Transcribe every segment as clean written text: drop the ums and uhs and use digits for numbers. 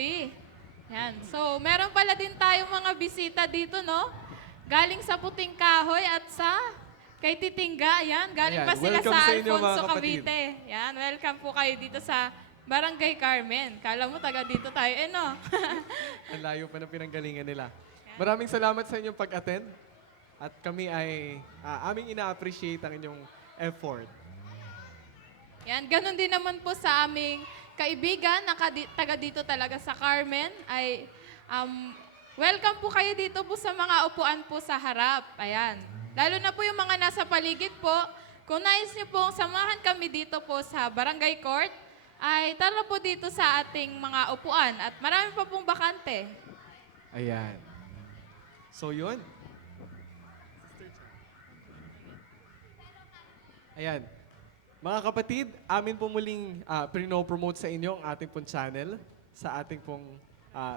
City. Yan. So, meron pala din tayong mga bisita dito, no? Galing sa Puting Kahoy at sa kay Titingga. Yan. Galing Ayan, pa sila welcome sa sa inyo, mga Alfonso, kapatid. Cavite. Yan. Welcome po kayo dito sa Barangay Carmen. Kala mo taga dito tayo, no? Ang layo pa ng pinanggalingan nila. Maraming salamat sa inyong pag-attend. At kami ay aming ina-appreciate ang inyong effort. Yan, ganun din naman po sa aming kaibigan na taga dito talaga sa Carmen. Ay, welcome po kayo dito po sa mga upuan po sa harap. Ayan. Lalo na po yung mga nasa paligid po. Kung nais niyo pong samahan kami dito po sa Barangay Court, ay tara po dito sa ating mga upuan. At marami pa pong bakante. Ayan. So yun. Ayan. Mga kapatid, amin po muling promote sa inyo ang ating pong channel sa ating pong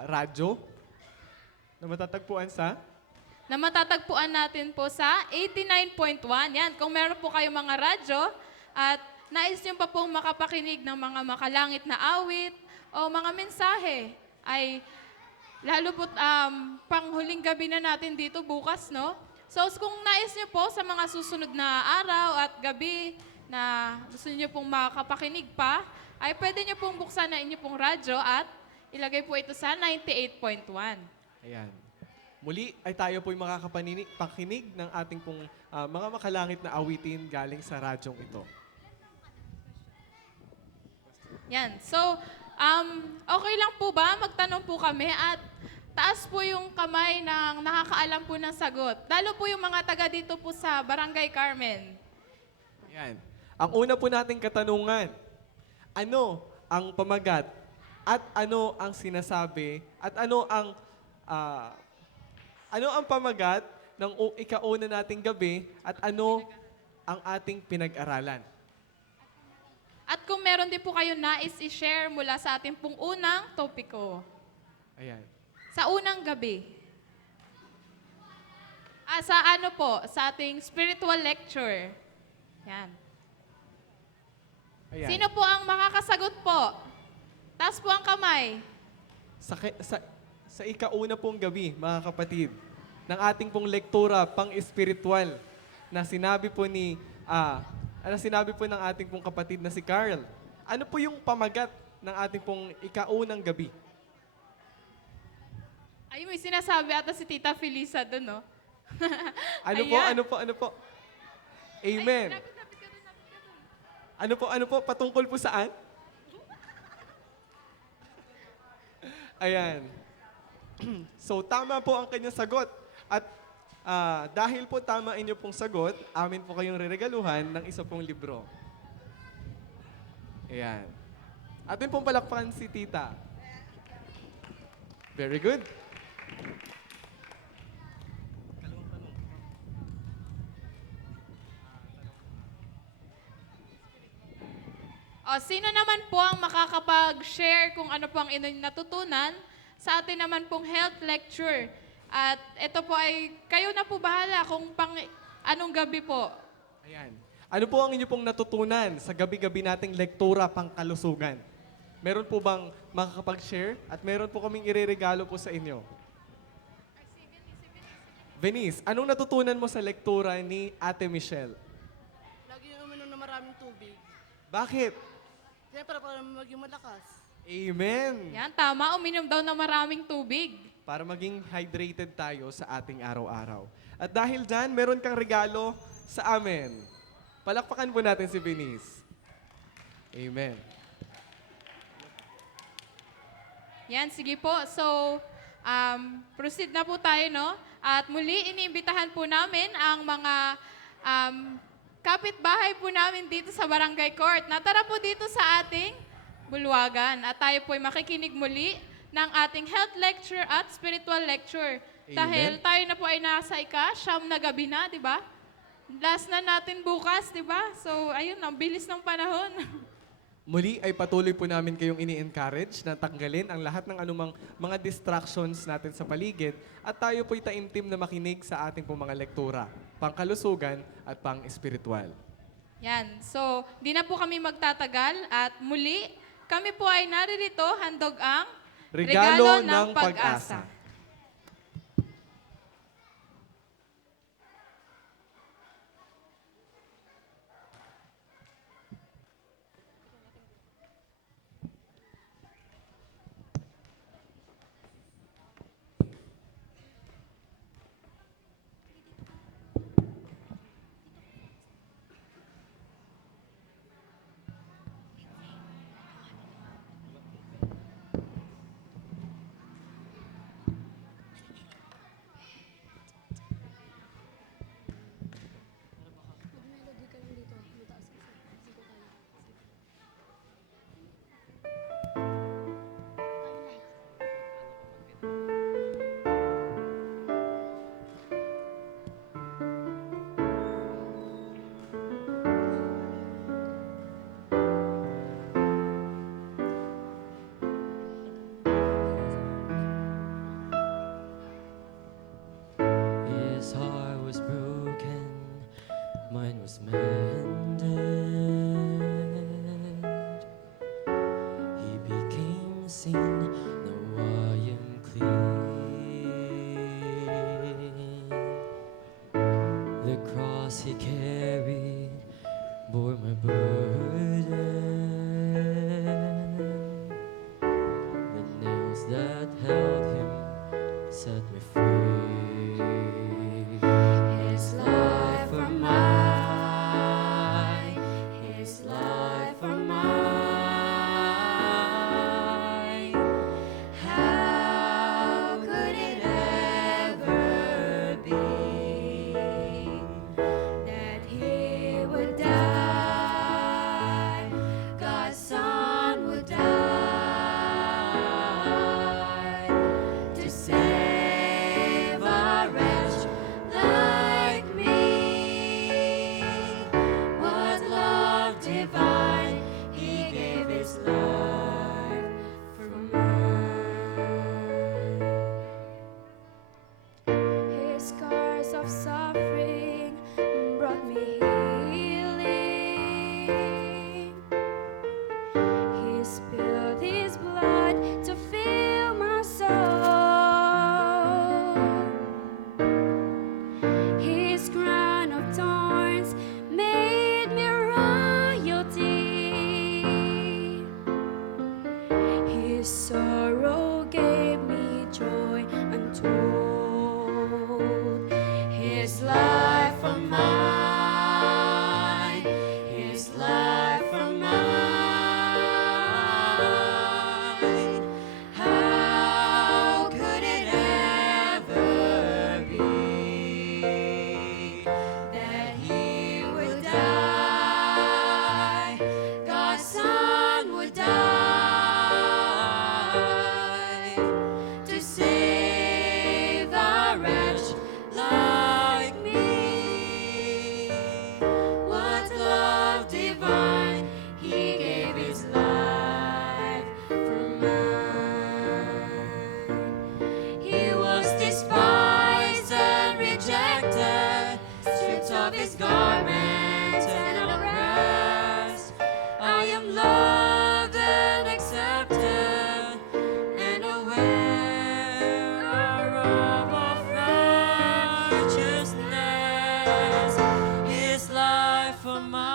radyo na matatagpuan sa Na matatagpuan natin po sa 89.1. Yan, kung meron po kayong mga radyo at nais niyo pa pong makapakinig ng mga makalangit na awit o mga mensahe, ay lalo po panghuling gabi na natin dito bukas, no? So kung nais niyo po sa mga susunod na araw at gabi na gusto niyo pong makapakinig pa, ay pwede niyo pong buksan na inyo pong radyo at ilagay po ito sa 98.1. Ayan. Muli ay tayo po'y makakapakinig ng ating pong mga makalangit na awitin galing sa radyong ito. Yan. So, okay lang po ba? Magtanong po kami at taas po yung kamay ng nakakaalam po ng sagot. Lalo po yung mga taga dito po sa Barangay Carmen. Ayan. Ang una po nating katanungan, ano ang pamagat at ano ang sinasabi at ano ang pamagat ng ikauna nating gabi at ano ang ating pinag-aralan? At kung meron din po kayo nais i-share mula sa ating pong unang topiko. Ayan. Sa unang gabi. Sa ano po? Sa ating spiritual lecture. Yan. Ayan. Sino po ang makakasagot po? Taas po ang kamay. Sa ikauna pong gabi, mga kapatid, ng ating pong lektura pang-espiritual na sinabi po ng ating pong kapatid na si Carl. Ano po yung pamagat ng ating pong ikaunang gabi? Ay, may sinasabi ata si Tita Felisa doon, no? Ano po? Amen. Ay, lapit ka dun, lapit ka dun. Ano po? Patungkol po saan? Ayan. So, tama po ang kanyang sagot. At dahil po tama inyo pong sagot, amin po kayong reregaluhan ng isa pong libro. Ayan. Atin pong palakpakan si Tita. Very good. O, sino naman po ang makakapag-share kung ano po ang inyong natutunan sa atin naman pong health lecture? At ito po ay, kayo na po bahala kung anong gabi po. Ayan. Ano po ang inyo pong natutunan sa gabi-gabi nating lektura pangkalusugan? Meron po bang makakapag-share? At meron po kaming ireregalo po sa inyo. Venice, anong natutunan mo sa lektura ni Ate Michelle? Lagi yung uminom na maraming tubig. Bakit? Siyempre, para maging malakas. Amen! Yan, tama. Uminom daw ng maraming tubig. Para maging hydrated tayo sa ating araw-araw. At dahil dyan, meron kang regalo sa amin. Palakpakan po natin si Venice. Amen. Yan, sige po. So, proceed na po tayo, no? At muli, iniimbitahan po namin ang mga kapitbahay po namin dito sa Barangay Court. Natara po dito sa ating bulwagan. At tayo po ay makikinig muli ng ating health lecture at spiritual lecture. Amen. Dahil tayo na po ay nasa siyam na gabi na, di ba? Last na natin bukas, di ba? So, ayun, ang bilis ng panahon. Muli ay patuloy po namin kayong ini-encourage na tanggalin ang lahat ng anumang mga distractions natin sa paligid at tayo po'y taimtim na makinig sa ating pong mga lektura, pangkalusugan at pang-espiritual. Yan. So, di na po kami magtatagal at muli, kami po ay naririto, handog ang Regalo ng pag-asa. His heart was broken, mine was mended. He became sin, now I am clean. The cross he carried bore my burden. The nails that held him set me free. His life for mine, His life for mine. How could it ever be that He would die, God's Son would die to save a wretch like me? What love divine, He gave His life for mine. His scars of suffering brought me healing. He spilled His blood to fill my soul. His crown of thorns made me royalty. His sorrow gave me joy untold. His life for mine, His life for mine. How could it ever be that He would die, God's Son would die to save a wretch like me? What love divine, He gave His life for mine. He was despised and rejected, stripped of His garments and oppressed. I am loved and accepted, and a wearer of righteousness. His life for mine,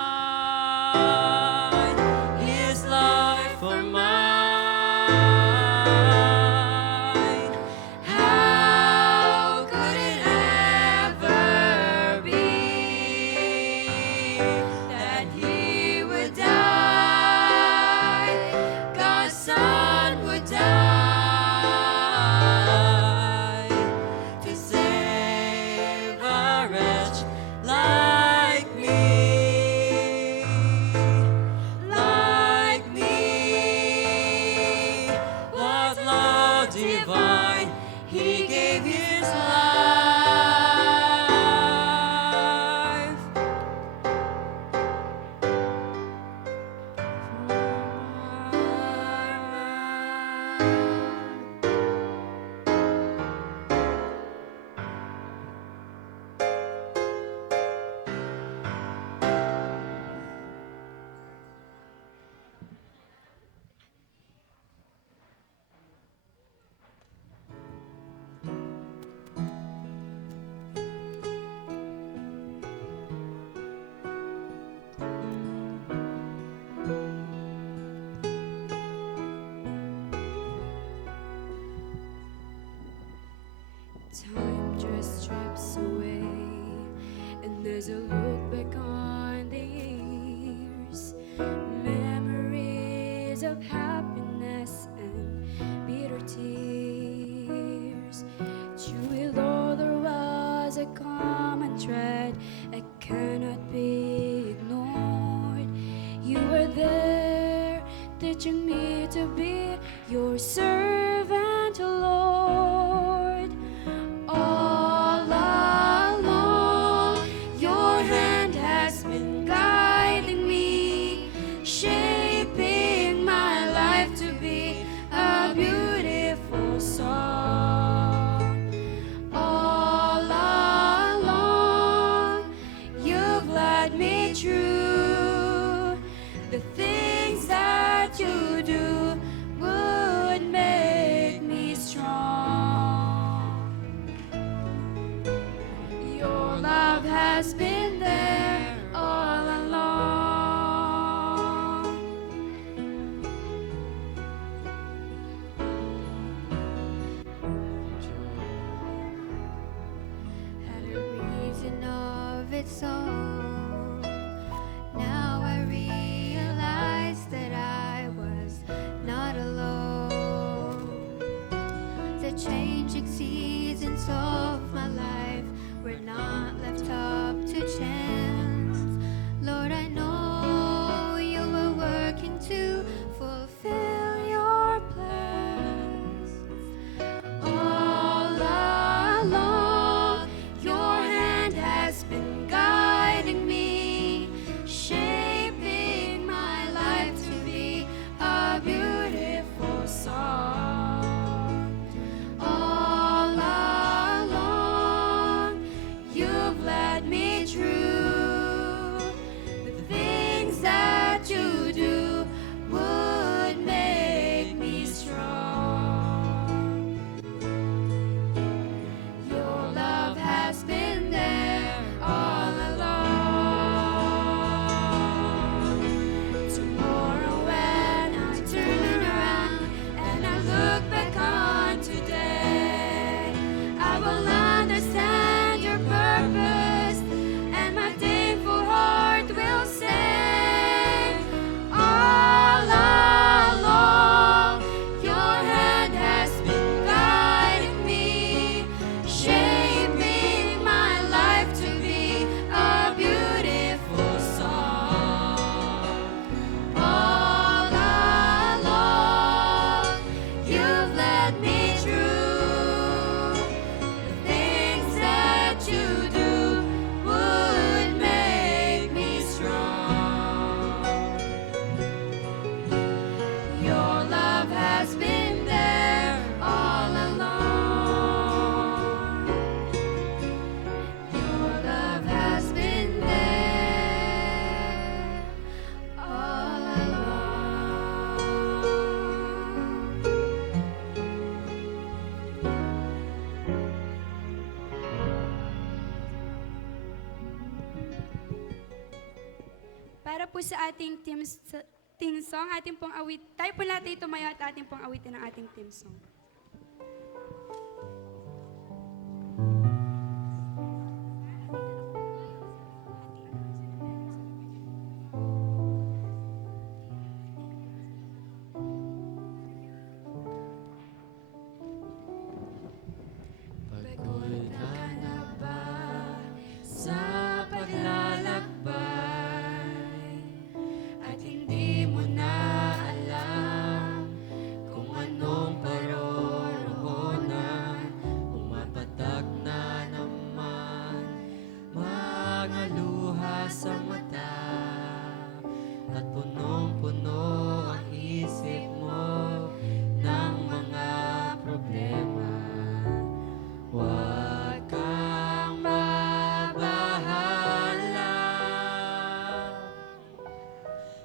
His life for mine. How could it ever be that He would die, God's Son would die to save a wretch like me, like me? What love divine, He gave His life Time just strips away, and there's a look back on the years. Memories of happiness and bitter tears. Through it all there was a common thread that cannot be ignored. You were there, teaching me to be your servant, Lord. All along, your hand has been guiding me, shaping my life to be a beautiful song. All along, you've led me through the things that you do would make me strong. Your love has been there all along. Had a reason of its own. Now I realize that I was not alone. The changing seasons of my life were not left up to chance. Lord, I know you were working to fulfill your plans. All along, your hand has been guiding me, shaping my life to be a beautiful song. All along, you've led me through the things that you do would make me strong. Your love has been there all along. Tomorrow when I turn around and I look back on today, I will understand your purpose, and my thankful heart will say, all along, your hand has been guiding me, shaping my life to be a beautiful song. All along, you've led me through the things that you do would make me strong. Your love has been there all along. Your love has been there all along. Para po sa ating team song, ating pong awit, tayo po natin tumayo at ating pong awitin ng ating team song. Pagod ka na ba sa paglalakbay at hindi mo na alam kung anong paroroonan? Umapatak na naman mga luha sa mata at punong-puno ang isip mo ng mga problema. Huwag kang mabahala,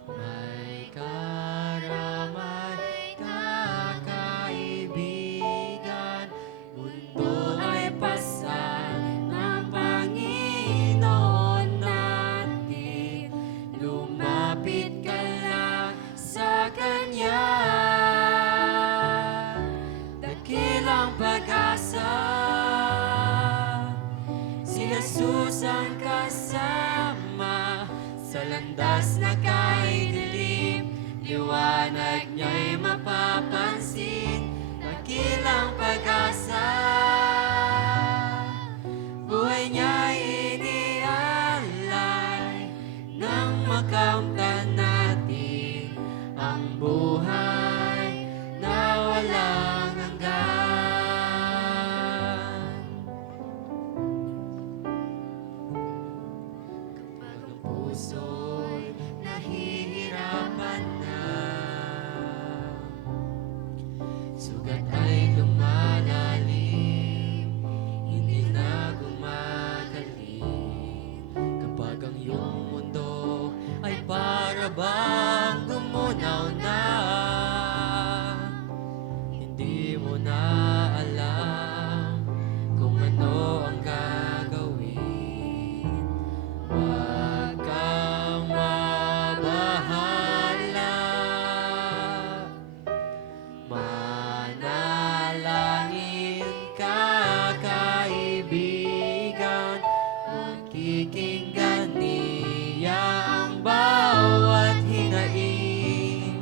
may karamay ka kaibigan. Mundo ay pasan ng Panginoon natin. Lumapit ka lang sa Kanya. Dakilang pag-asa ang kasama sa landas na kay dilim. Liwanag niya'y mapapansin, dakilang pag-asa. Buhay niya'y inialay nang makamtan natin ang buhay na walang hanggan. Kapag ang puso'y nahihirapan na, sugat ay lumalalim, hindi na gumagaling. Kapag ang iyong mundo ay para bang gumunaw na, hindi mo na alam kung ano ang gagawin. Huwag kang mabahala, manalangin ka kaibigan, makikinggan niya ang bawat hinaing.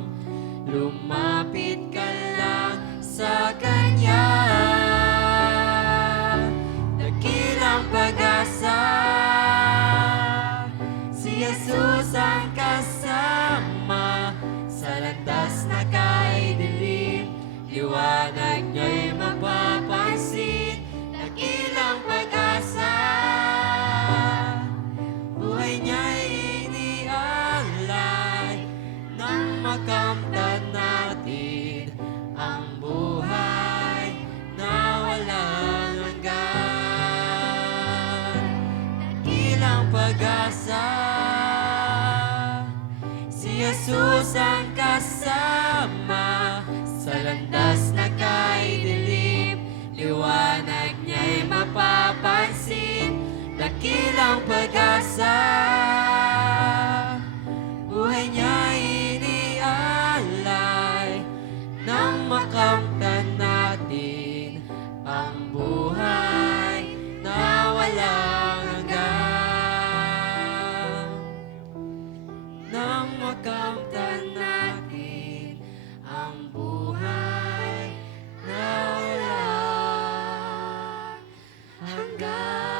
Lumapit ka lang sa Kanya, dakilang pag-asa. Si Jesus ang kasama sa landas na kay dilim. Liwanag niya'y mapapansin, dakilang pag-asa. Buhay niya'y inialay nang makamtan natin ang buhay na walang hanggan. Dakilang pag-asa, si Jesus ang kasama sa landas na kay dilim. Liwanag niya'y mapapansin, dakilang pag-asa. Buhay niya'y inialay nang makamtan natin ang buhay na walang hanggan. Nang makamtan natin ang buhay na walang hanggan.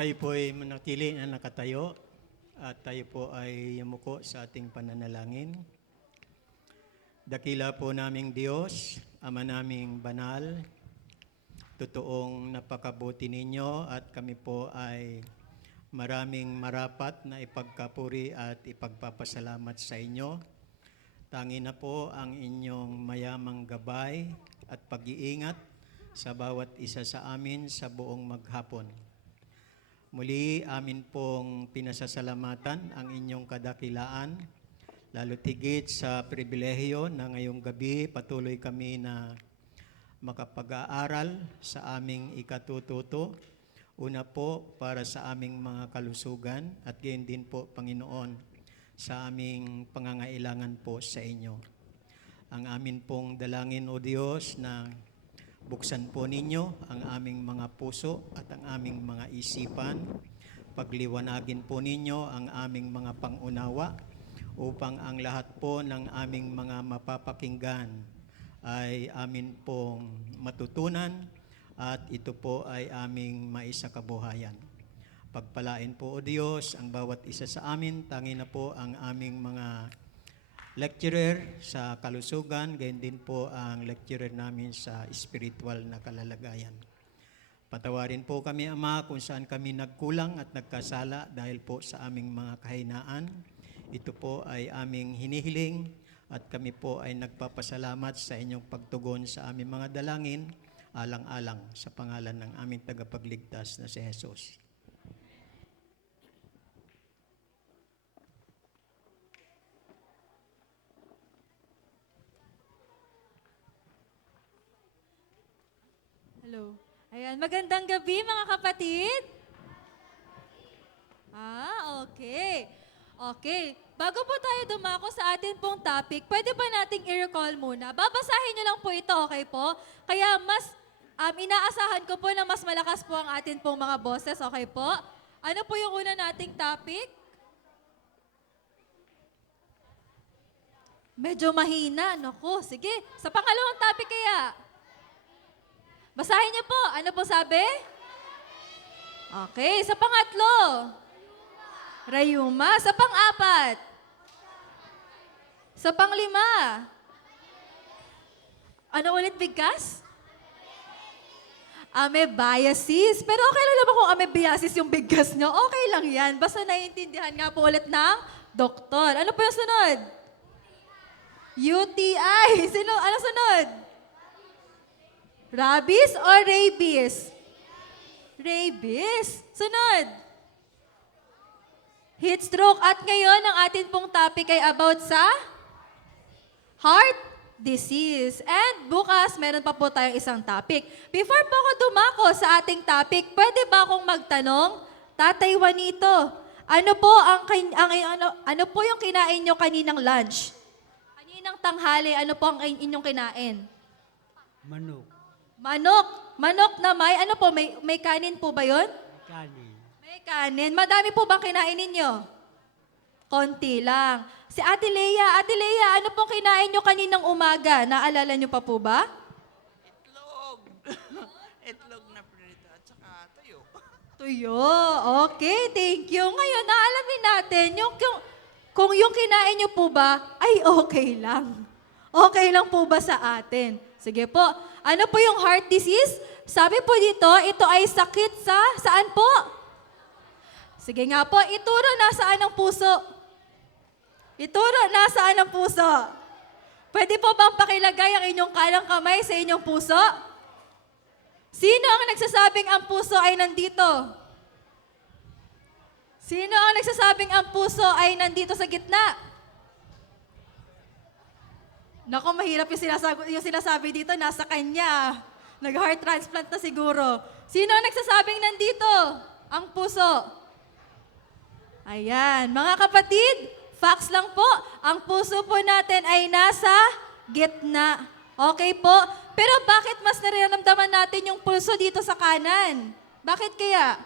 Tayo po ay manatili na nakatayo at tayo po ay yumuko sa ating pananalangin. Dakila po naming Diyos, Ama naming banal, totoong napakabuti ninyo at kami po ay maraming marapat na ipagkapuri at ipagpapasalamat sa inyo. Tangi na po ang inyong mayamang gabay at pag-iingat sa bawat isa sa amin sa buong maghapon. Muli amin pong pinasasalamatan ang inyong kadakilaan, lalo tigit sa pribilehiyo na ngayong gabi patuloy kami na makapag-aaral sa aming ikatututo. Una po para sa aming mga kalusugan at gayon din po, Panginoon, sa aming pangangailangan po sa inyo. Ang amin pong dalangin, O Diyos, na buksan po ninyo ang aming mga puso at ang aming mga isipan. Pagliwanagin po ninyo ang aming mga pangunawa upang ang lahat po ng aming mga mapapakinggan ay amin pong matutunan at ito po ay aming maisakabuhayan. Pagpalain po, O Diyos, ang bawat isa sa amin. Tangi na po ang aming mga lecturer sa kalusugan, gayon din po ang lecturer namin sa spiritual na kalalagayan. Patawarin po kami, Ama, kung saan kami nagkulang at nagkasala dahil po sa aming mga kahinaan. Ito po ay aming hinihiling at kami po ay nagpapasalamat sa inyong pagtugon sa aming mga dalangin, alang-alang sa pangalan ng aming tagapagligtas na si Jesus. Hello. Ayan, magandang gabi mga kapatid. Okay. Okay. Bago po tayo dumako sa atin pong topic, pwede ba nating i-recall muna? Babasahin nyo lang po ito, okay po? Kaya mas inaasahan ko po na mas malakas po ang atin pong mga boses, okay po? Ano po yung una nating topic? Medyo mahina. Naku, sige. Sa pangalawang topic kaya. Basahin niyo po. Ano po sabi? Okay. Sa pangatlo. Rayuma. Sa pang-apat. Sa panglima. Ano ulit, bigkas? Amebiasis. Pero okay lang naman kung amebiasis yung bigkas nyo. Okay lang yan. Basta naiintindihan nga po ulit ng doktor. Ano po yung sunod? UTI. Ano sunod? Rabies or rabies? Rabies. Sunod. Heat stroke. At ngayon, ang atin pong topic ay about sa heart disease. And bukas, meron pa po tayong isang topic. Before po ako dumako sa ating topic, pwede ba akong magtanong, Tatay Juanito, ano po yung kinain nyo kaninang lunch? Kaninang tanghali, ano po ang inyong kinain? Manok. Manok. Manok na ano po, may kanin po ba yun? Kanin. May kanin. Madami po bang kinain ninyo? Konti lang. Si Ate Lea, ano pong kinain nyo kaninang umaga? Naalala nyo pa po ba? Itlog. Itlog na prito at saka tuyo. Tuyo. Okay, thank you. Ngayon, naalamin natin kung yung kinain nyo po ba ay okay lang. Okay lang po ba sa atin? Sige po. Ano po yung heart disease? Sabi po dito, ito ay sakit saan po? Sige nga po, ituro nasaan ang puso. Ituro nasaan ang puso. Pwede po bang pakilagay ang inyong kanang kamay sa inyong puso? Sino ang nagsasabing ang puso ay nandito? Sino ang nagsasabing ang puso ay nandito sa gitna? Naku, mahirap yung sinasabi dito, nasa kanya. Nag-heart transplant na siguro. Sino ang nagsasabing nandito? Ang puso. Ayan, mga kapatid, facts lang po, ang puso po natin ay nasa gitna. Okay po? Pero bakit mas nararamdaman natin yung pulso dito sa kanan? Bakit kaya?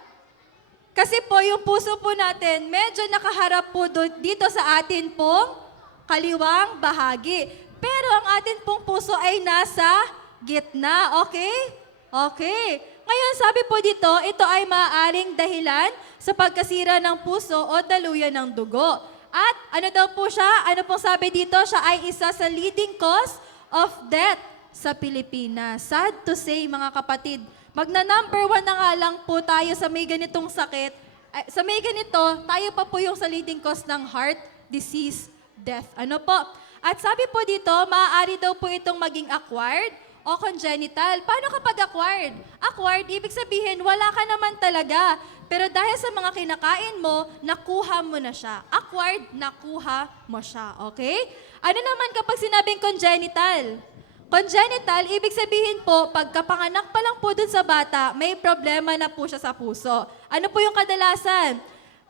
Kasi po yung puso po natin medyo nakaharap po dito sa atin pong kaliwang bahagi. Pero ang atin pong puso ay nasa gitna. Okay? Okay. Ngayon, sabi po dito, ito ay maaaring dahilan sa pagkasira ng puso o daluyan ng dugo. At ano daw po siya? Ano pong sabi dito? Siya ay isa sa leading cause of death sa Pilipinas. Sad to say, mga kapatid, magna-number 1 na nga lang po tayo sa may ganitong sakit. Sa may ganito, tayo pa po yung sa leading cause ng heart disease death. Ano po? At sabi po dito, maaari daw po itong maging acquired o congenital. Paano kapag acquired? Acquired, ibig sabihin, wala ka naman talaga. Pero dahil sa mga kinakain mo, nakuha mo na siya. Acquired, nakuha mo siya. Okay? Ano naman kapag sinabing congenital? Congenital, ibig sabihin po, pagkapanganak pa lang po dun sa bata, may problema na po siya sa puso. Ano po yung kadalasan?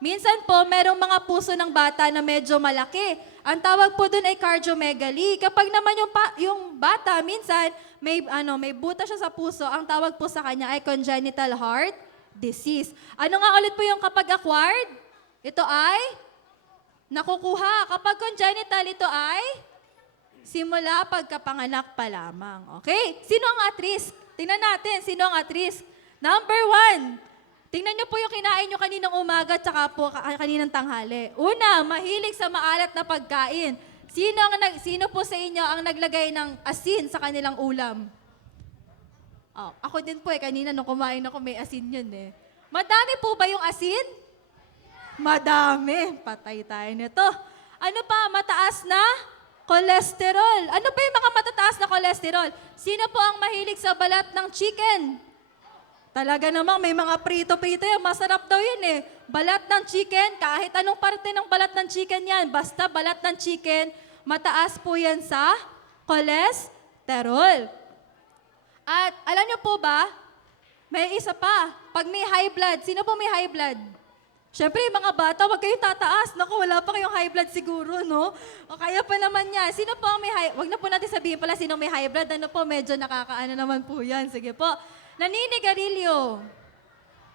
Minsan po, merong mga puso ng bata na medyo malaki. Ang tawag po dun ay cardiomegaly. Kapag naman yung bata, minsan, may buta siya sa puso, ang tawag po sa kanya ay congenital heart disease. Ano nga ulit po yung kapag acquired? Ito ay nakukuha. Kapag congenital, ito ay simula pagkapanganak pa lamang. Okay? Sino ang at risk? Tingnan natin, sino ang at risk? Number 1, tingnan nyo po yung kinain nyo kaninang umaga at saka po kaninang tanghali. Una, mahilig sa maalat na pagkain. Sino po sa inyo ang naglagay ng asin sa kanilang ulam? Oh, ako din po kanina nung kumain ako may asin yun eh. Madami po ba yung asin? Madami. Patay tayo nito. Ano pa? Mataas na cholesterol. Ano pa yung mga matataas na cholesterol? Sino po ang mahilig sa balat ng chicken? Talaga namang may mga prito-prito yan. Masarap daw yun eh. Balat ng chicken, kahit anong parte ng balat ng chicken yan, basta balat ng chicken, mataas po yan sa cholesterol. At alam niyo po ba, may isa pa. Pag may high blood, sino po may high blood? Siyempre, yung mga bata, wag kayong tataas. Naku, wala pa kayong high blood siguro, no? O kaya pa naman yan. Sino po ang may high... Wag na po natin sabihin pala sino may high blood. Ano po, medyo nakakaano naman po yan. Sige po. Naninigarilyo.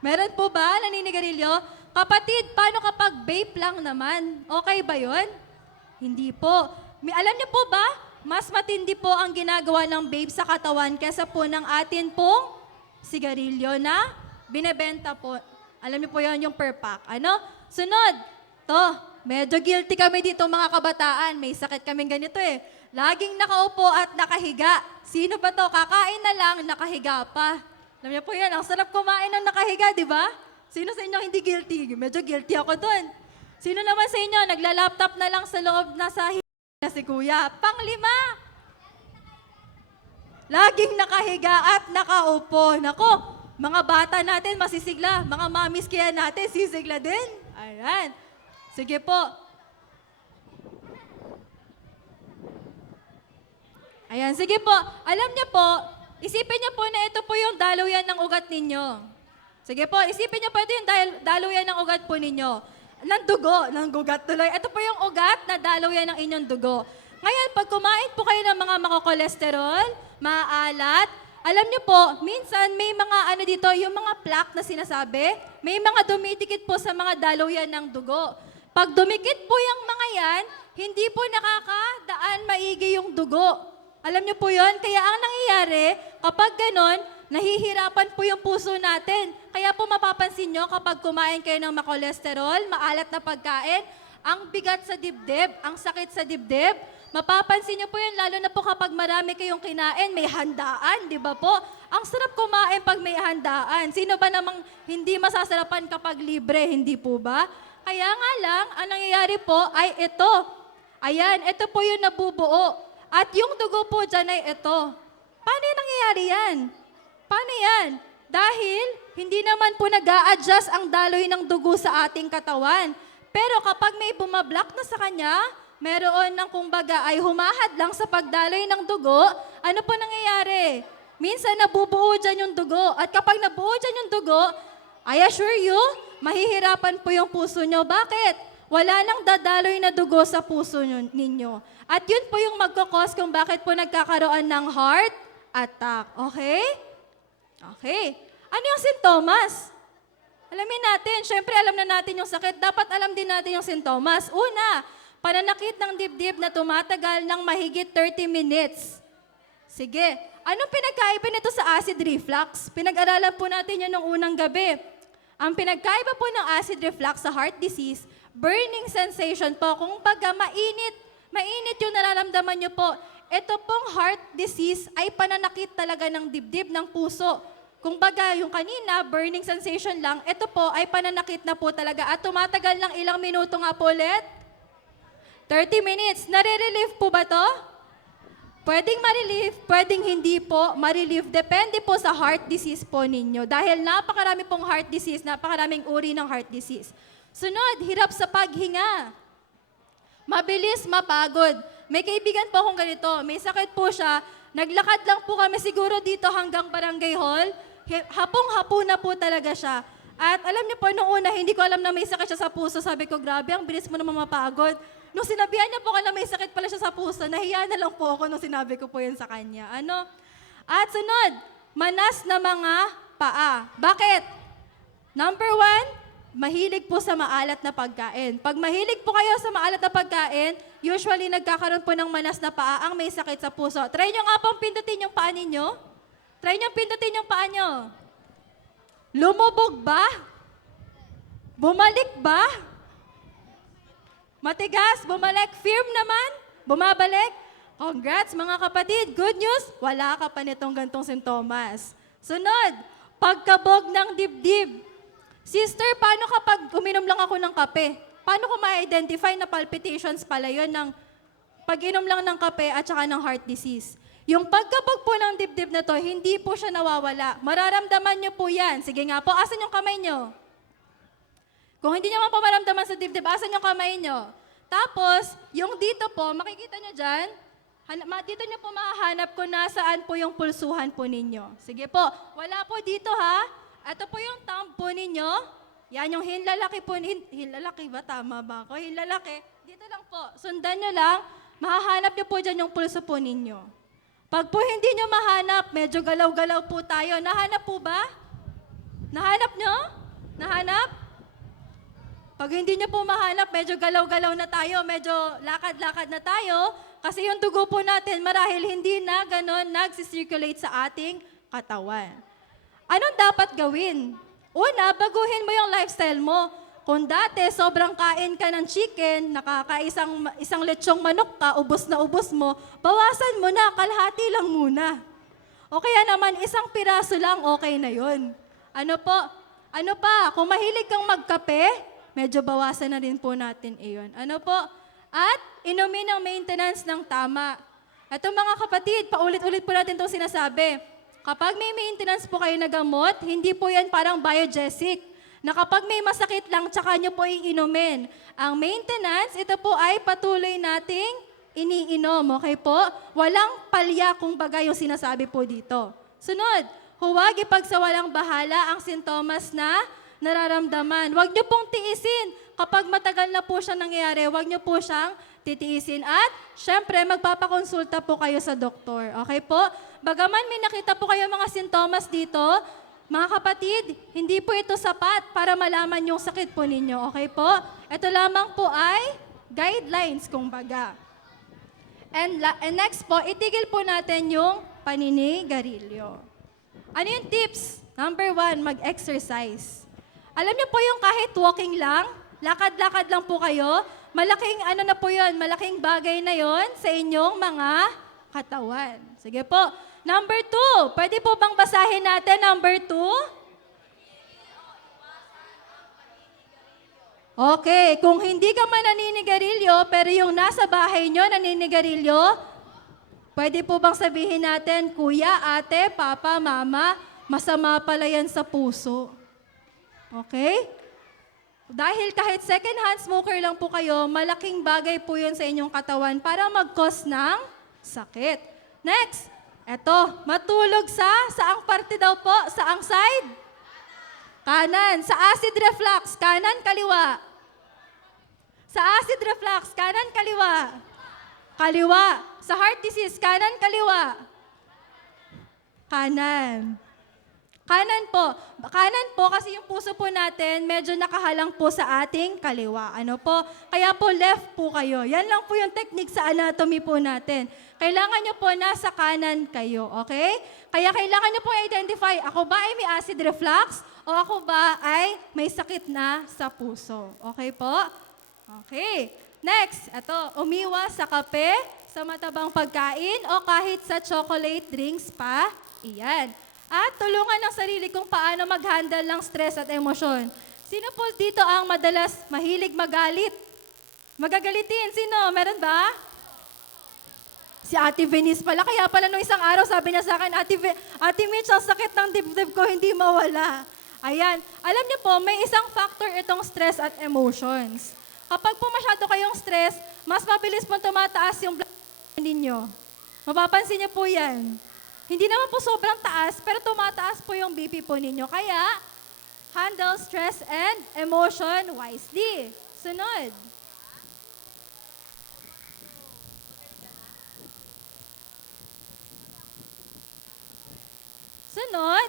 Meron po ba naninigarilyo? Kapatid, paano kapag vape lang naman? Okay ba yon? Hindi po. Alam niyo po ba, mas matindi po ang ginagawa ng vape sa katawan kesa po ng atin pong sigarilyo na binebenta po. Alam niyo po yon yung per pack. Ano? Sunod. To, medyo guilty kami dito mga kabataan. May sakit kaming ganito eh. Laging nakaupo at nakahiga. Sino ba to? Kakain na lang, nakahiga pa. Alam niyo po yan, ang sarap kumain ng nakahiga, di ba? Sino sa inyo hindi guilty? Medyo guilty ako dun. Sino naman sa inyo, nagla-laptop na lang sa loob na sa na si kuya? Panglima! Laging nakahiga at nakaupo. Nako, mga bata natin masisigla. Mga mamis kaya natin sisigla din. Ayan. Sige po. Ayan, sige po. Alam niyo po, isipin niyo po na ito po yung daluyan ng ugat ninyo. Sige po, isipin niyo po ito yung daluyan ng ugat po ninyo. Ng dugo, ng gugat tuloy. Ito po yung ugat na daluyan ng inyong dugo. Ngayon, pag kumain po kayo ng mga makokolesterol, maalat, alam niyo po, minsan may mga ano dito, yung mga plaque na sinasabi, may mga dumidikit po sa mga daluyan ng dugo. Pag dumikit po yung mga yan, hindi po nakakadaan maigi yung dugo. Alam niyo po yon? Kaya ang nangyayari, kapag ganon, nahihirapan po yung puso natin. Kaya po mapapansin nyo, kapag kumain kayo ng makolesterol, maalat na pagkain, ang bigat sa dibdib, ang sakit sa dibdib, mapapansin nyo po yun, lalo na po kapag marami kayong kinain, may handaan, di ba po? Ang sarap kumain pag may handaan. Sino ba namang hindi masasarapan kapag libre, hindi po ba? Kaya nga lang, ang nangyayari po ay ito. Ayan, ito po yung nabubuo. At yung dugo po dyan ay ito. Paano yung nangyayari yan? Paano yan? Dahil hindi naman po nag-a-adjust ang daloy ng dugo sa ating katawan. Pero kapag may bumablock na sa kanya, meron ng kumbaga ay humahad lang sa pagdaloy ng dugo, ano po nangyayari? Minsan nabubuo dyan yung dugo. At kapag nabuo dyan yung dugo, I assure you, mahihirapan po yung puso nyo. Bakit? Wala nang dadaloy na dugo sa puso ninyo. At yun po yung magkakos kung bakit po nagkakaroon ng heart attack. Okay? Okay. Ano yung sintomas? Alamin natin. Siyempre, alam na natin yung sakit. Dapat alam din natin yung sintomas. Una, pananakit ng dibdib na tumatagal ng mahigit 30 minutes. Sige. Anong pinagkaiba nito sa acid reflux? Pinag-aralan po natin yun ng unang gabi. Ang pinagkaiba po ng acid reflux sa heart disease, burning sensation po. Kung baga mainit yung nararamdaman nyo po. Ito pong heart disease ay pananakit talaga ng dibdib ng puso. Kung baga, yung kanina, burning sensation lang, ito po ay pananakit na po talaga. At tumatagal ng ilang minuto nga po ulit? 30 minutes. Nare-relieve po ba to? Pwedeng ma-relieve, pwedeng hindi po ma-relieve. Depende po sa heart disease po ninyo. Dahil napakarami pong heart disease, napakaraming uri ng heart disease. Sunod, hirap sa paghinga. Mabilis mapagod. May kaibigan po akong ganito, may sakit po siya, naglakad lang po kami siguro dito hanggang Barangay Hall, hapong-hapo na po talaga siya. At alam niyo po, noong una, hindi ko alam na may sakit siya sa puso. Sabi ko, grabe, ang bilis mo naman mapagod. Nung sinabihan niya po na may sakit pala siya sa puso, nahiya na lang po ako nung sinabi ko po yan sa kanya. Ano? At sunod, manas na mga paa. Bakit? Number 1, mahilig po sa maalat na pagkain. Pag mahilig po kayo sa maalat na pagkain, usually nagkakaroon po ng manas na paa ang may sakit sa puso. Try nyo nga pong pindutin yung paa ninyo. Try nyo pindutin yung paa nyo. Lumubog ba? Bumalik ba? Matigas, bumalik, firm naman, bumabalik. Congrats mga kapatid, good news, wala ka pa nitong gantong sintomas. Sunod, pagkabog ng dibdib. Sister, paano kapag uminom lang ako ng kape? Paano ko ma-identify na palpitations pala yun ng pag-inom lang ng kape at saka ng heart disease? Yung pagkabog po ng dibdib na to, hindi po siya nawawala. Mararamdaman nyo po yan. Sige nga po, asan yung kamay nyo? Kung hindi nyo man po maramdaman sa dibdib, asan yung kamay nyo? Tapos, yung dito po, makikita nyo dyan, dito nyo po mahahanap kung nasaan po yung pulsuhan po ninyo. Sige po, wala po dito ha. Ito po yung thumb po ninyo. Yan yung hinlalaki po, hinlalaki ba? Tama ba ako? Hinlalaki. Dito lang po, sundan nyo lang, mahahanap nyo po dyan yung pulso po ninyo. Pag po hindi nyo mahanap, medyo galaw-galaw po tayo. Nahanap po ba? Nahanap nyo? Nahanap? Pag hindi nyo po mahanap, medyo galaw-galaw na tayo, medyo lakad-lakad na tayo, kasi yung dugo po natin marahil hindi na ganon nagsisirculate sa ating katawan. Anong dapat gawin? Una, baguhin mo yung lifestyle mo. Kung dati sobrang kain ka ng chicken, isang lechong manok ka, ubos na ubos mo, bawasan mo na, kalahati lang muna. O kaya naman, isang piraso lang, okay na yon. Ano po? Ano pa? Kung mahilig kang magkape, medyo bawasan na rin po natin iyon. Ano po? At inumin ang maintenance ng tama. Ito mga kapatid, paulit-ulit po natin itong sinasabi. Kapag may maintenance po kayo na gamot, hindi po yan parang biogesic. Na kapag may masakit lang, tsaka nyo po iinumin. Ang maintenance, ito po ay patuloy nating iniinom. Okay po? Walang palya kung bagay yung sinasabi po dito. Sunod, huwag ipagsawalang bahala ang sintomas na nararamdaman. Huwag nyo pong tiisin. Kapag matagal na po siya nangyayari, huwag nyo po siyang titiisin. At, syempre, magpapakonsulta po kayo sa doktor. Okay po? Bagaman may nakita po kayo mga sintomas dito, mga kapatid, hindi po ito sapat para malaman yung sakit po ninyo. Okay po? Ito lamang po ay guidelines, kumbaga. And next po, itigil po natin yung paninigarilyo. Ano yung tips? Number 1, mag-exercise. Alam niyo po yung kahit walking lang, lakad-lakad lang po kayo, malaking ano na po yun, malaking bagay na yon sa inyong mga katawan. Sige po. Number 2, pwede po bang basahin natin number 2? Okay, kung hindi ka man naninigarilyo, pero yung nasa bahay nyo naninigarilyo, pwede po bang sabihin natin, kuya, ate, papa, mama, masama pala yan sa puso. Okay? Dahil kahit second-hand smoker lang po kayo, malaking bagay po yun sa inyong katawan para mag-cause ng sakit. Next, eto, matulog sa saang parte daw po? Saang side? Kanan. Sa acid reflux, kanan, kaliwa. Sa acid reflux, kanan, kaliwa. Kaliwa. Sa heart disease, kanan, kaliwa. Kanan. Kanan po. Kanan po kasi yung puso po natin medyo nakahalang po sa ating kaliwa. Ano po? Kaya po left po kayo. Yan lang po yung technique sa anatomy po natin. Kailangan nyo po nasa kanan kayo, okay? Kaya kailangan nyo po identify, ako ba ay may acid reflux o ako ba ay may sakit na sa puso? Okay po? Okay. Next, ito, umiwas sa kape, sa matabang pagkain o kahit sa chocolate drinks pa. Iyan. At tulungan ang sarili kung paano mag-handle ng stress at emosyon. Sino po dito ang madalas mahilig magalit? Magagalitin, sino? Meron ba? Si Ate Venice pala. Kaya pala nung isang araw sabi niya sa akin, Ate Mitch, ang sakit ng dibdib ko, hindi mawala. Ayan. Alam niyo po, may isang factor itong stress at emotions. Kapag po masyado kayong stress, mas mabilis po tumataas yung blood ninyo. Mapapansin niyo po yan. Hindi naman po sobrang taas, pero tumataas po yung BP po ninyo. Kaya, handle stress and emotion wisely. Sunod. Sunod.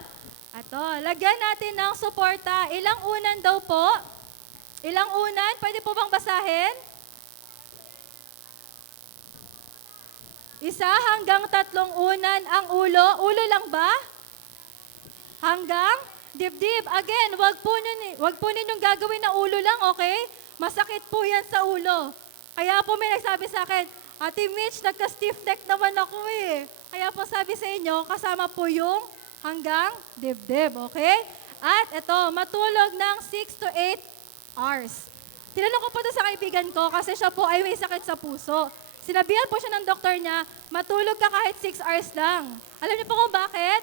Ato, lagyan natin ng suporta. Ilang unan daw po? Ilang unan? Pwede po bang basahin? 1 hanggang 3 unan ang ulo. Ulo lang ba? Hanggang dibdib. Again, wag po ninyong gagawin na ulo lang, okay? Masakit po yan sa ulo. Kaya po may nagsabi sa akin, Ate Mitch, nagka-stiff neck naman ako eh. Kaya po sabi sa inyo, kasama po yung hanggang dibdib, okay? At ito, matulog ng 6 to 8 hours. Tinanong ko po ito sa kaibigan ko kasi siya po ay may sakit sa puso. Sinabihan po siya ng doktor niya, matulog ka kahit 6 hours lang. Alam niyo po kung bakit?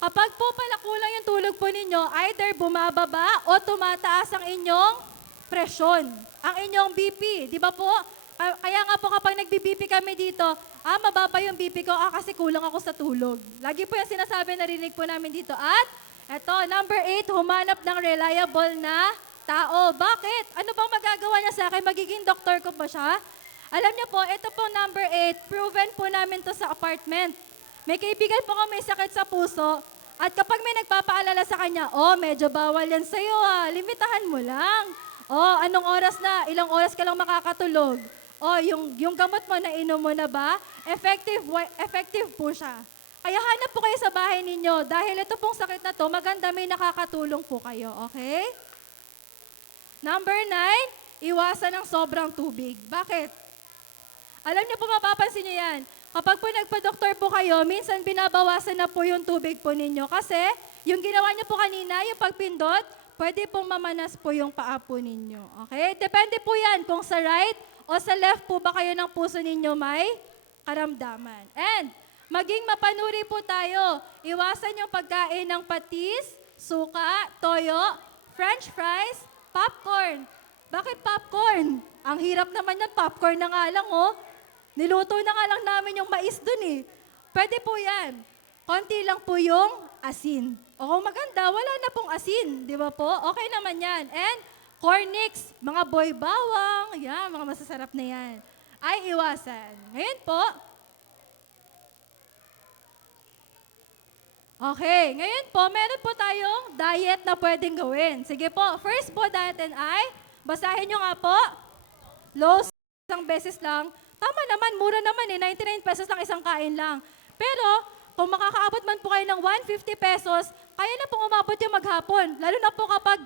Kapag po pala kulang yung tulog po ninyo, either bumababa o tumataas ang inyong presyon, ang inyong BP. Di ba po? Kaya nga po kapag nagbi-BP kami dito, mababa yung BP ko, kasi kulang ako sa tulog. Lagi po yung sinasabi, narinig po namin dito. At Eto, number 8, humanap ng reliable na tao. Bakit? Ano bang magagawa niya sa akin? Magiging doktor ko ba siya? Alam niyo po, ito po number 8, proven po namin to sa apartment. May kaibigan po kami may sakit sa puso, at kapag may nagpapaalala sa kanya, oh, medyo bawal yan sa'yo limitahan mo lang. Oh, anong oras na? Ilang oras ka lang makakatulog? Oh, yung gamot mo, nainom mo na ba? Effective po siya. Kaya hanap po kayo sa bahay ninyo. Dahil ito pong sakit na to, maganda may nakakatulong po kayo. Okay? Number 9, iwasan ng sobrang tubig. Bakit? Alam niyo po, mapapansin niyo yan. Kapag po nagpa-doktor po kayo, minsan binabawasan na po yung tubig po ninyo. Kasi yung ginawa niyo po kanina, yung pagpindot, pwede pong mamanas po yung paa po ninyo. Okay? Depende po yan kung sa right o sa left po ba kayo ng puso ninyo may karamdaman. And maging mapanuri po tayo. Iwasan yung pagkain ng patis, suka, toyo, french fries, popcorn. Bakit popcorn? Ang hirap naman yan, popcorn na nga lang Niluto na nga lang namin yung mais dun Pwede po yan. Konti lang po yung asin. O kung maganda, wala na pong asin. Di ba po? Okay naman yan. And cornix, mga boy bawang, yan, mga masasarap na yan. Ay iwasan. Ngayon po, okay, ngayon po, meron po tayong diet na pwedeng gawin. Sige po, first po natin ay, basahin nyo nga po, low isang beses lang. Tama naman, mura naman 99 pesos lang isang kain lang. Pero, kung makakaabot man po kayo ng 150 pesos, kaya na pong umabot yung maghapon. Lalo na po kapag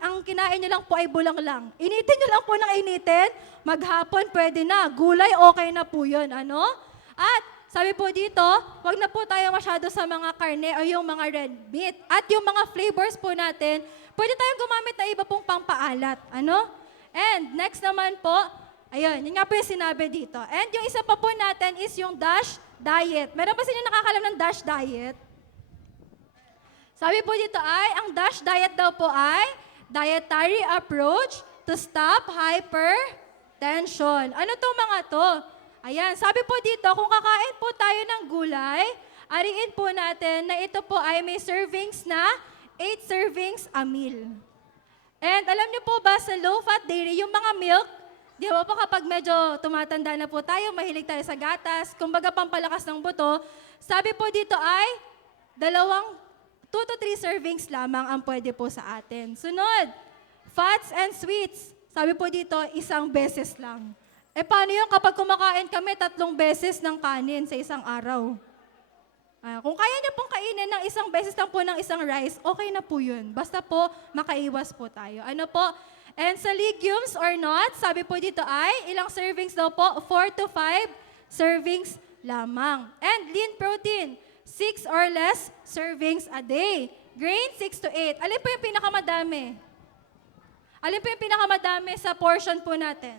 ang kinain nyo lang po ay bulang lang. Initin nyo lang po ng initin, maghapon pwede na. Gulay, okay na po yun. Ano? At sabi po dito, wag na po tayo masyado sa mga karne o yung mga red meat. At yung mga flavors po natin, pwede tayong gumamit na iba pong pangpaalat. Ano? And next naman po, ayun, yun nga po yung sinabi dito. And yung isa pa po natin is yung DASH diet. Meron ba sino nakakalam ng DASH diet? Sabi po dito ay, ang DASH diet daw po ay dietary approach to stop hypertension. Ano tong mga to? Ayan, sabi po dito, kung kakain po tayo ng gulay, ariin po natin na ito po ay may servings na 8 servings a meal. And alam niyo po ba sa low-fat dairy, yung mga milk, di ba po kapag medyo tumatanda na po tayo, mahilig tayo sa gatas, kumbaga pampalakas ng buto, sabi po dito ay 2 to 3 servings lamang ang pwede po sa atin. Sunod, fats and sweets. Sabi po dito, 1 beses lang. Paano yun kapag kumakain kami 3 beses ng kanin sa isang araw? Kung kaya niyo pong kainin ng 1 beses lang po ng isang rice, okay na po yun. Basta po, makaiwas po tayo. Ano po? And sa legumes or nuts, sabi po dito ay, ilang servings daw po? 4 to 5 servings lamang. And lean protein, 6 or less servings a day. Grain, 6 to 8. Alin po yung pinakamadami? Alin po yung pinakamadami sa portion po natin?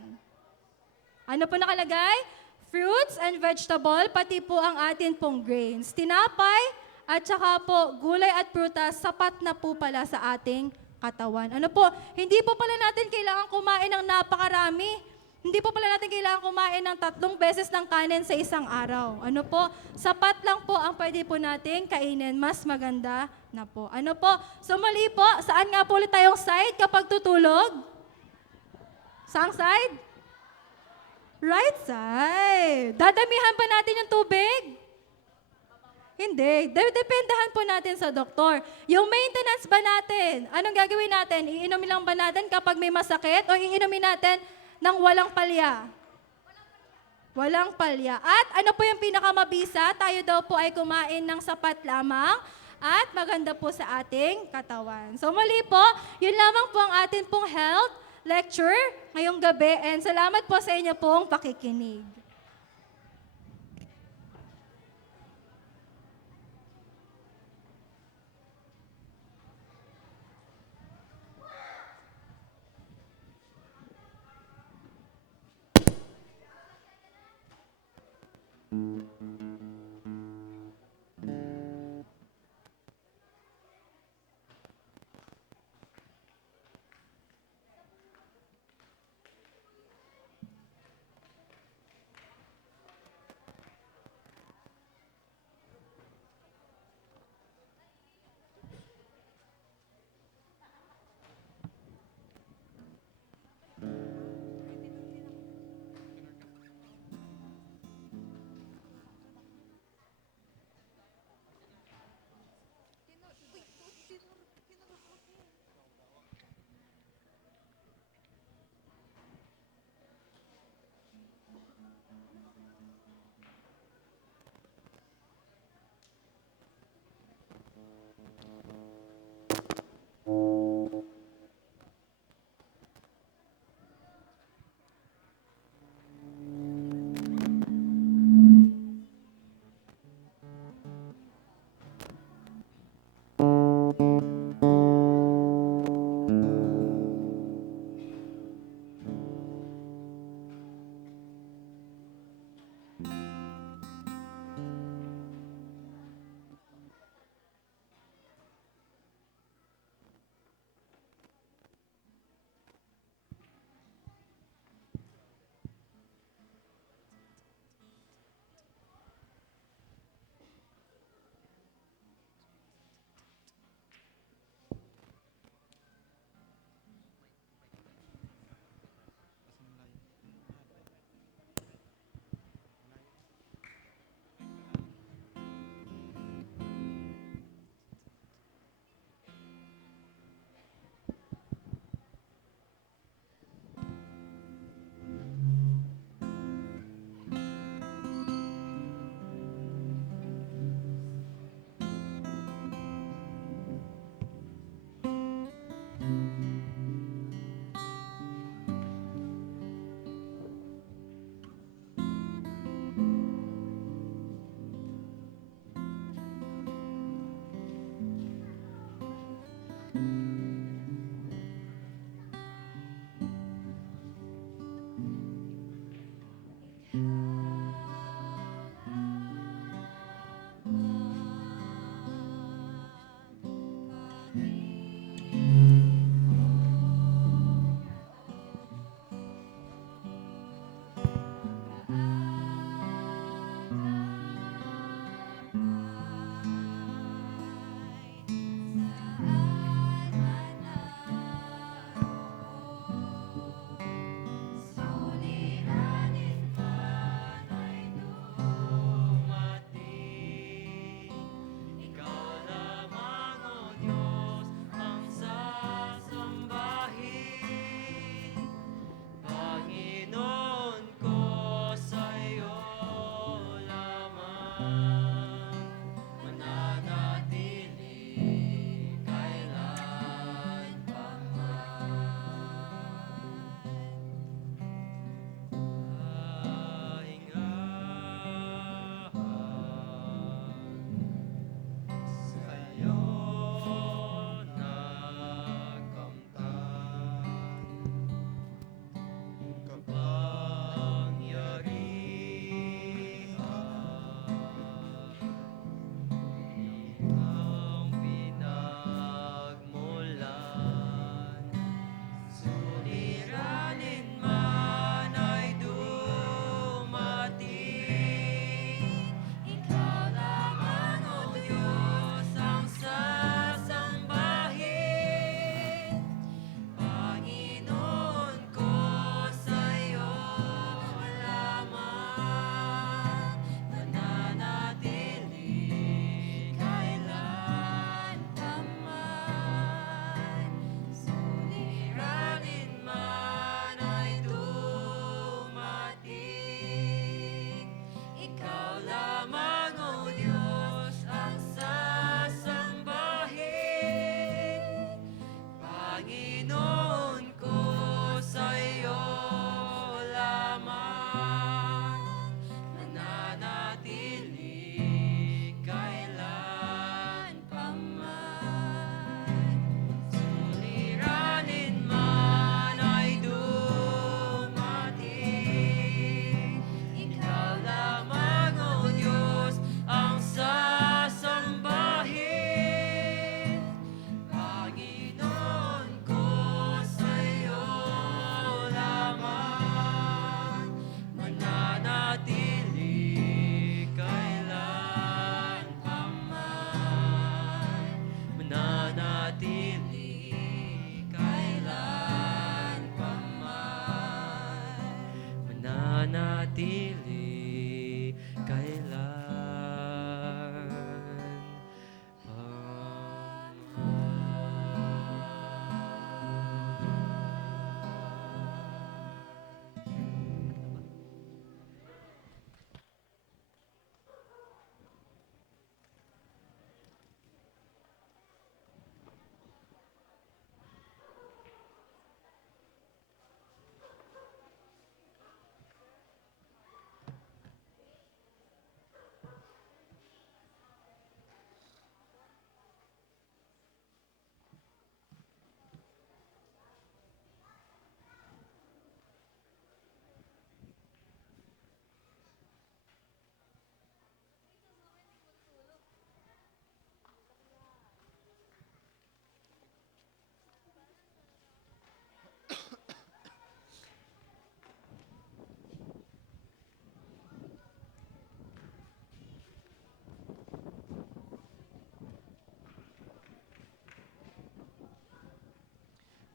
Ano po nakalagay? Fruits and vegetable, pati po ang atin pong grains. Tinapay at saka po gulay at prutas, sapat na po pala sa ating katawan. Ano po? Hindi po pala natin kailangan kumain ng napakarami. Hindi po pala natin kailangan kumain ng 3 beses ng kanin sa isang araw. Ano po? Sapat lang po ang pwede po natin kainin. Mas maganda na po. Ano po? So mali po, saan nga po ulit tayong side kapag tutulog? Saang side? Right side. Dadamihan pa natin yung tubig? Hindi. Dependahan po natin sa doktor. Yung maintenance ba natin? Anong gagawin natin? Iinumin lang ba natin kapag may masakit o iinumin natin ng walang palya? Walang palya. At ano po yung pinakamabisa? Tayo daw po ay kumain ng sapat lamang at maganda po sa ating katawan. So muli po, yun lamang po ang atin pong health lecture ngayong gabi and salamat po sa inyo pong pakikinig.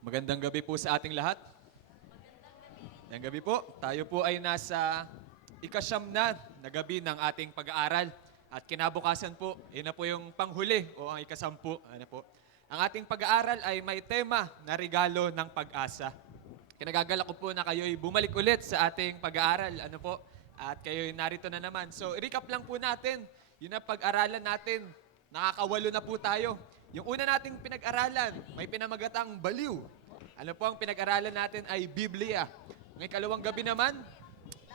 Magandang gabi po sa ating lahat. Magandang gabi po. Tayo po ay nasa ikasyam na gabi ng ating pag-aaral. At kinabukasan po, yun na po yung panghuli o ang ikasampu. Ano po? Ang ating pag-aaral ay may tema na regalo ng pag-asa. Kinagagalak ko po na kayo'y bumalik ulit sa ating pag-aaral. Ano po? At kayo'y narito na naman. So, recap lang po natin. Yun na pag-aralan natin. Nakakawalo na po tayo. Yung una nating pinag-aralan, may pinamagatang baliw. Ano po ang pinag-aralan natin ay Biblia. Ang ikalawang gabi naman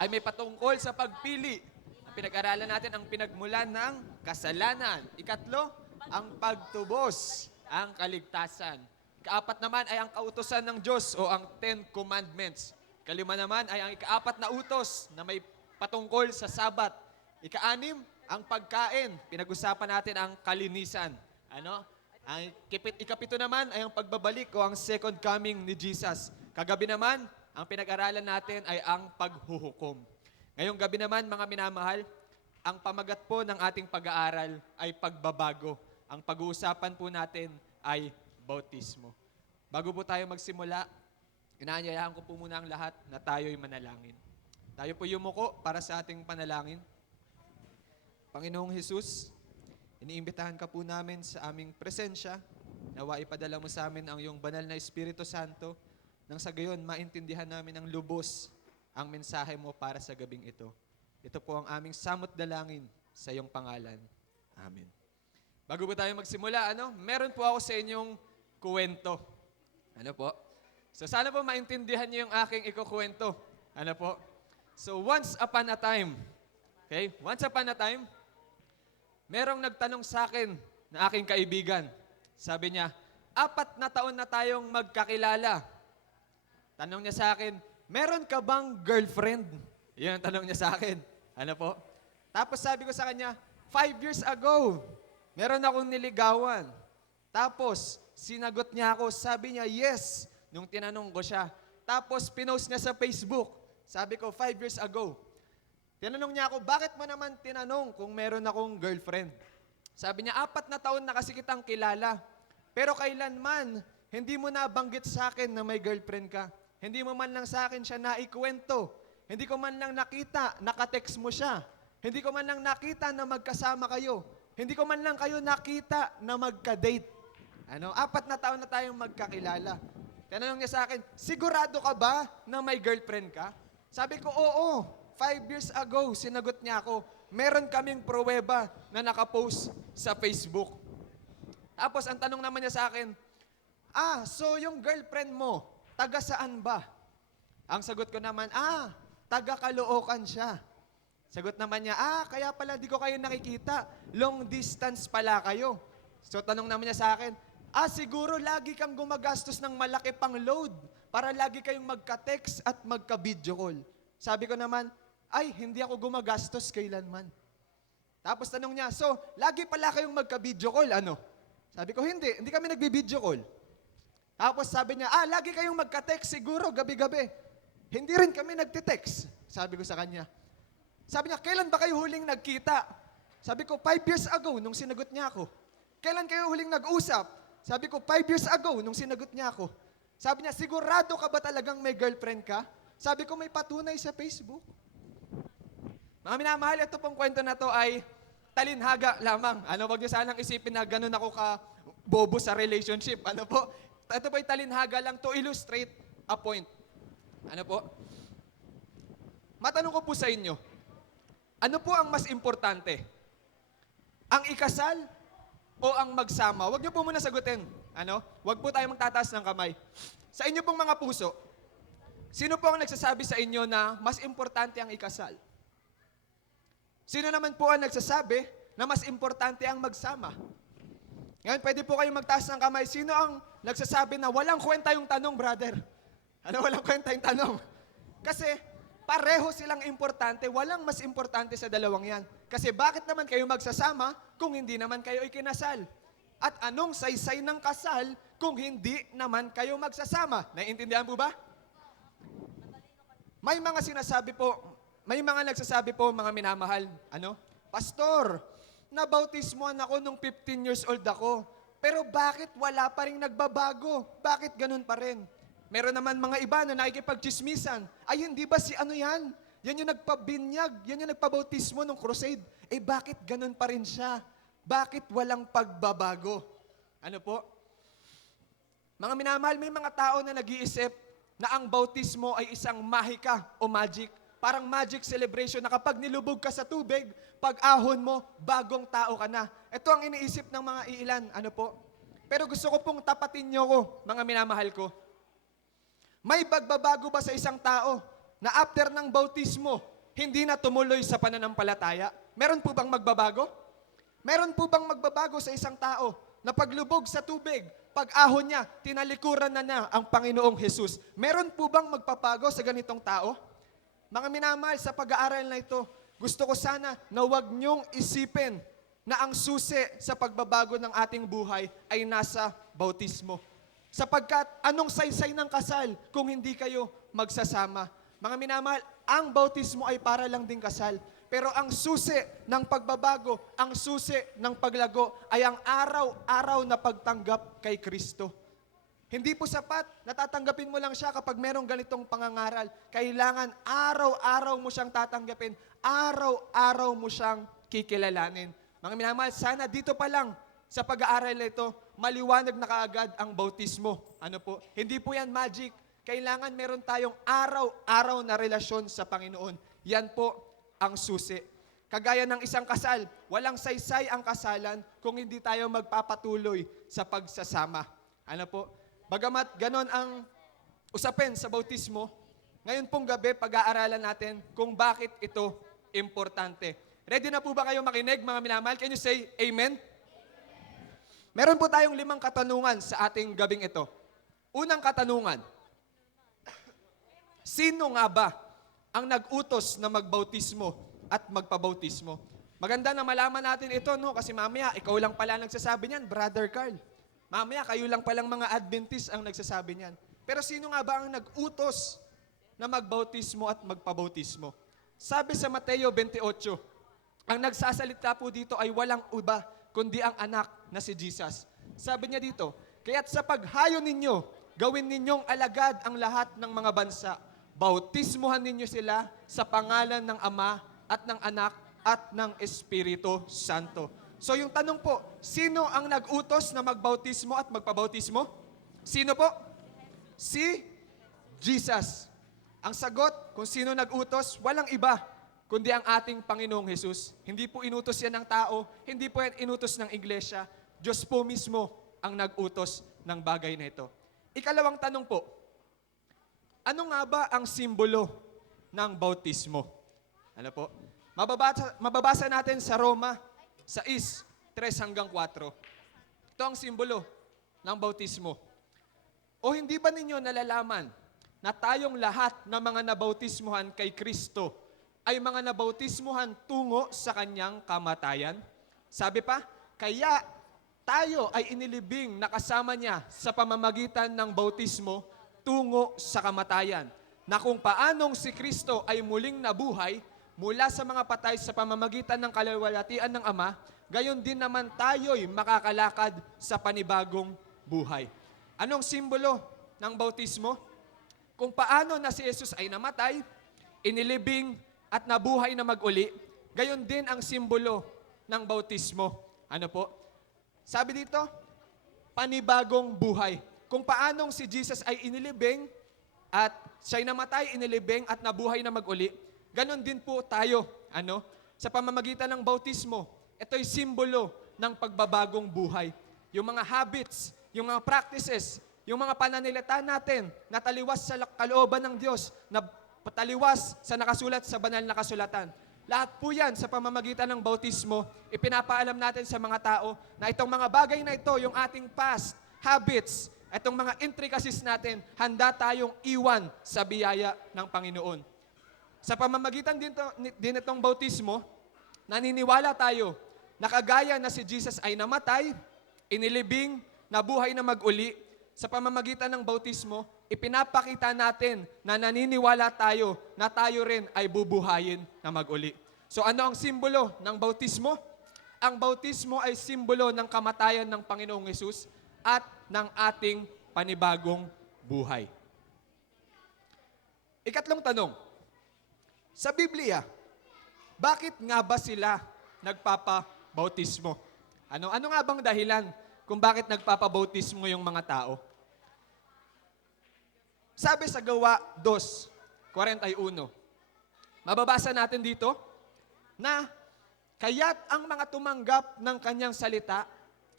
ay may patungkol sa pagpili. Ang pinag-aralan natin ang pinagmulan ng kasalanan. Ikatlo, ang pagtubos, ang kaligtasan. Ikaapat naman ay ang kautosan ng Diyos o ang Ten Commandments. Kalima naman ay ang ikaapat na utos na may patungkol sa Sabat. Ikaanim, ang pagkain. Pinag-usapan natin ang kalinisan. Ano? Ang ikapito naman ay ang pagbabalik o ang second coming ni Jesus. Kagabi naman, ang pinag-aralan natin ay ang paghuhukom. Ngayong gabi naman, mga minamahal, ang pamagat po ng ating pag-aaral ay pagbabago. Ang pag-uusapan po natin ay bautismo. Bago po tayo magsimula, inaanyayahan ko po muna ang lahat na tayo'y manalangin. Tayo po yumuko para sa ating panalangin. Panginoong Jesus, iniimbitahan ka po namin sa aming presensya. Nawa ipadala mo sa amin ang iyong banal na Espiritu Santo nang sa gayon maintindihan namin ng lubos ang mensahe mo para sa gabing ito. Ito po ang aming samot dalangin sa iyong pangalan. Amen. Bago po tayo magsimula, meron po ako sa inyong kuwento. Ano po? So sana po maintindihan niyo yung aking ikukwento. Ano po? So once upon a time, merong nagtanong sa akin na aking kaibigan. Sabi niya, 4 na taon na tayong magkakilala. Tanong niya sa akin, meron ka bang girlfriend? Yun ang tanong niya sa akin. Ano po? Tapos sabi ko sa kanya, 5 years ago, meron akong niligawan. Tapos, sinagot niya ako, sabi niya, yes, nung tinanong ko siya. Tapos, pinost niya sa Facebook. Sabi ko, 5 years ago. Tinanong niya ako, bakit mo naman tinanong kung meron akong girlfriend? Sabi niya, 4 na taon na kasi kitang kilala. Pero kailanman, hindi mo nabanggit sa akin na may girlfriend ka. Hindi mo man lang sa akin siya naikwento. Hindi ko man lang nakita, nakatext mo siya. Hindi ko man lang nakita na magkasama kayo. Hindi ko man lang kayo nakita na magka-date. 4 na taon na tayong magkakilala. Tinanong niya sa akin, sigurado ka ba na may girlfriend ka? Sabi ko, oo. 5 years ago, sinagot niya ako, meron kaming pruweba na nakapost sa Facebook. Tapos, ang tanong naman niya sa akin, so yung girlfriend mo, taga saan ba? Ang sagot ko naman, taga Caloocan siya. Sagot naman niya, kaya pala di ko kayo nakikita. Long distance pala kayo. So, tanong naman niya sa akin, siguro lagi kang gumagastos ng malaki pang load para lagi kayong magka-text at magka-video call. Sabi ko naman, hindi ako gumagastos kailanman. Tapos tanong niya, so, lagi pala kayong magka-video call, ano? Sabi ko, hindi kami nagbi-video call. Tapos sabi niya, lagi kayong magka-text siguro, gabi-gabi. Hindi rin kami nagtitext, sabi ko sa kanya. Sabi niya, kailan ba kayo huling nagkita? Sabi ko, 5 years ago, nung sinagot niya ako. Kailan kayo huling nag-usap? Sabi ko, 5 years ago, nung sinagot niya ako. Sabi niya, sigurado ka ba talagang may girlfriend ka? Sabi ko, may patunay sa Facebook. Mga minamahal, ito pong kwento na to ay talinhaga lamang. Wag niyo sanang isipin na ganun ako ka-bobo sa relationship. Ito po ay talinhaga lang to illustrate a point. Matanong ko po sa inyo, ano po ang mas importante? Ang ikasal o ang magsama? Wag niyo po muna sagutin. Wag po tayo magtataas ng kamay. Sa inyo pong mga puso, sino po ang nagsasabi sa inyo na mas importante ang ikasal? Sino naman po ang nagsasabi na mas importante ang magsama? Ngayon, pwede po kayong magtaas ng kamay. Sino ang nagsasabi na walang kwenta yung tanong, brother? Walang kwenta yung tanong? Kasi pareho silang importante. Walang mas importante sa dalawang yan. Kasi bakit naman kayo magsasama kung hindi naman kayo ikinasal? At anong saysay ng kasal kung hindi naman kayo magsasama? Naiintindihan po ba? May mga nagsasabi po, mga minamahal, Pastor, nabautismohan ako nung 15 years old ako. Pero bakit wala pa rin nagbabago? Bakit ganun pa rin? Meron naman mga iba na nakikipagchismisan. Ay, hindi ba si ano yan? Yan yung nagpabinyag, yan yung nagpabautismo ng crusade. Eh bakit ganun pa rin siya? Bakit walang pagbabago? Ano po? Mga minamahal, may mga tao na nag-iisip na ang bautismo ay isang mahika o magic. Parang magic celebration na kapag nilubog ka sa tubig, pag ahon mo, bagong tao ka na. Ito ang iniisip ng mga iilan. Ano po? Pero gusto ko pong tapatin niyo ko, mga minamahal ko. May pagbabago ba sa isang tao na after ng bautismo, hindi na tumuloy sa pananampalataya? Meron po bang magbabago? Meron po bang magbabago sa isang tao na paglubog sa tubig, pag-ahon niya, tinalikuran na ang Panginoong Jesus? Meron po bang magpapago sa ganitong tao? Mga minamahal, sa pag-aaral na ito, gusto ko sana na huwag niyong isipin na ang susi sa pagbabago ng ating buhay ay nasa bautismo. Sapagkat anong saysay ng kasal kung hindi kayo magsasama? Mga minamahal, ang bautismo ay para lang ding kasal. Pero ang susi ng pagbabago, ang susi ng paglago ay ang araw-araw na pagtanggap kay Kristo. Hindi po sapat, natatanggapin mo lang siya kapag merong ganitong pangangaral. Kailangan araw-araw mo siyang tatanggapin, araw-araw mo siyang kikilalanin. Mga minamahal, sana dito pa lang sa pag-aaral na ito, maliwanag na kaagad ang bautismo. Ano po? Hindi po yan magic. Kailangan meron tayong araw-araw na relasyon sa Panginoon. Yan po ang susi. Kagaya ng isang kasal, walang saysay ang kasalan kung hindi tayo magpapatuloy sa pagsasama. Ano po? Bagamat ganon ang usapin sa bautismo, ngayon pong gabi pag-aaralan natin kung bakit ito importante. Ready na po ba kayo makinig, mga minamahal? Can you say amen? Meron po tayong 5 katanungan sa ating gabing ito. Unang katanungan, sino nga ba ang nag-utos na magbautismo at magpabautismo? Maganda na malaman natin ito, no? Kasi mamaya, ikaw lang pala nagsasabi niyan, Brother Carl. Mamaya, kayo lang palang mga Adventist ang nagsasabi niyan. Pero sino nga ba ang nag-utos na magbautismo at magpabautismo? Sabi sa Mateo 28, ang nagsasalita po dito ay walang iba, kundi ang anak na si Jesus. Sabi niya dito, kaya't sa paghayo ninyo, gawin ninyong alagad ang lahat ng mga bansa. Bautismuhan ninyo sila sa pangalan ng Ama at ng Anak at ng Espiritu Santo. So yung tanong po, sino ang nag-utos na magbautismo at magpabautismo? Sino po? Si Jesus. Ang sagot kung sino nag-utos, walang iba, kundi ang ating Panginoong Jesus. Hindi po inutos yan ng tao, hindi po yan inutos ng iglesia. Diyos po mismo ang nag-utos ng bagay na ito. Ikalawang tanong po, ano nga ba ang simbolo ng bautismo? Ano po? Mababasa natin sa Roma 6:3-4. Ito ang simbolo ng bautismo. O hindi ba ninyo nalalaman na tayong lahat ng mga nabautismuhan kay Kristo ay mga nabautismuhan tungo sa kanyang kamatayan? Sabi pa, kaya tayo ay inilibing na kasama niya sa pamamagitan ng bautismo tungo sa kamatayan, na kung paanong si Kristo ay muling nabuhay mula sa mga patay sa pamamagitan ng kalawalhatian ng Ama, gayon din naman tayo'y makakalakad sa panibagong buhay. Anong simbolo ng bautismo? Kung paano na si Jesus ay namatay, inilibing at nabuhay na mag-uli, gayon din ang simbolo ng bautismo. Ano po? Sabi dito, panibagong buhay. Kung paanong si Jesus ay inilibing at siya'y namatay, inilibing at nabuhay na mag-uli, ganon din po tayo, sa pamamagitan ng bautismo. Ito'y simbolo ng pagbabagong buhay. Yung mga habits, yung mga practices, yung mga pananalita natin na taliwas sa kalooban ng Diyos, na taliwas sa nakasulat sa banal na kasulatan. Lahat po yan sa pamamagitan ng bautismo, ipinapaalam natin sa mga tao na itong mga bagay na ito, yung ating past habits, itong mga intricacies natin, handa tayong iwan sa biyaya ng Panginoon. Sa pamamagitan din itong bautismo, naniniwala tayo na kagaya na si Jesus ay namatay, inilibing, nabuhay na mag-uli, sa pamamagitan ng bautismo, ipinapakita natin na naniniwala tayo na tayo rin ay bubuhayin na mag-uli. So ano ang simbolo ng bautismo? Ang bautismo ay simbolo ng kamatayan ng Panginoong Hesus at ng ating panibagong buhay. Ikatlong tanong, sa Biblia, bakit nga ba sila nagpapabautismo? Ano nga bang dahilan kung bakit nagpapabautismo yung mga tao? Sabi sa Gawa 2:41, mababasa natin dito na kaya't ang mga tumanggap ng kanyang salita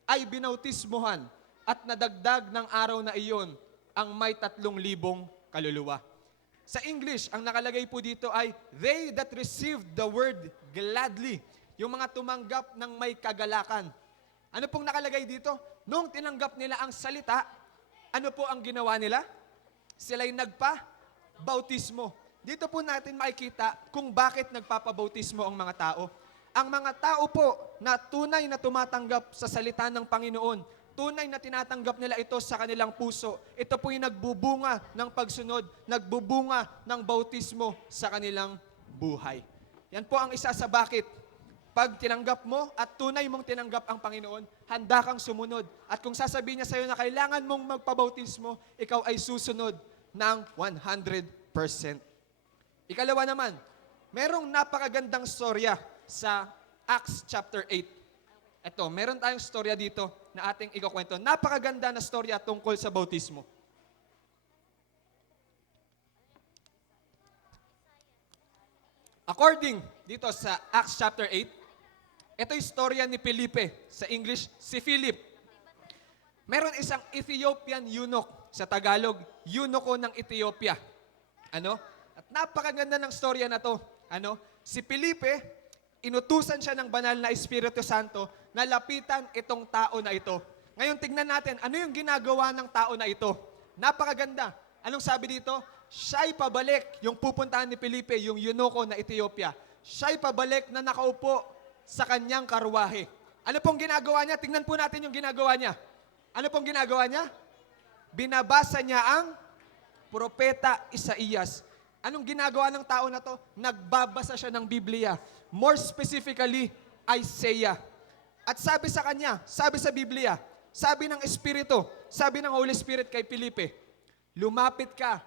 ay binautismuhan at nadagdag ng araw na iyon ang may 3,000 kaluluwa. Sa English, ang nakalagay po dito ay, they that received the word gladly. Yung mga tumanggap ng may kagalakan. Ano pong nakalagay dito? Nung tinanggap nila ang salita, ano po ang ginawa nila? Sila'y nagpa-bautismo. Dito po natin makikita kung bakit nagpapabautismo ang mga tao. Ang mga tao po na tunay na tumatanggap sa salita ng Panginoon, tunay na tinatanggap nila ito sa kanilang puso. Ito po yung nagbubunga ng pagsunod, nagbubunga ng bautismo sa kanilang buhay. Yan po ang isa sa bakit. Pag tinanggap mo at tunay mong tinanggap ang Panginoon, handa kang sumunod. At kung sasabihin niya sa iyo na kailangan mong magpabautismo, ikaw ay susunod ng 100%. Ikalawa naman, merong napakagandang storya sa Acts chapter 8. Ito, meron tayong storya dito na ating ikukwento. Napakaganda na storya tungkol sa bautismo. According dito sa Acts chapter 8, ito yung storya ni Felipe. Sa English, si Philip. Meron isang Ethiopian eunuch. Sa Tagalog, eunuko ng Ethiopia. At napakaganda ng storya na to. Si Felipe, inutusan siya ng banal na Espiritu Santo na lapitan itong tao na ito. Ngayon, tignan natin, ano yung ginagawa ng tao na ito? Napakaganda. Anong sabi dito? Siya'y pabalik, yung pupuntahan ni Felipe, yung eunuko na Ethiopia. Siya'y pabalik na nakaupo sa kanyang karwahe. Ano pong ginagawa niya? Tignan po natin yung ginagawa niya. Ano pong ginagawa niya? Binabasa niya ang propeta Isaías. Anong ginagawa ng tao na to? Nagbabasa siya ng Biblia. More specifically, Isaiah. At sabi sa kanya, sabi sa Biblia, sabi ng Espiritu, sabi ng Holy Spirit kay Felipe, lumapit ka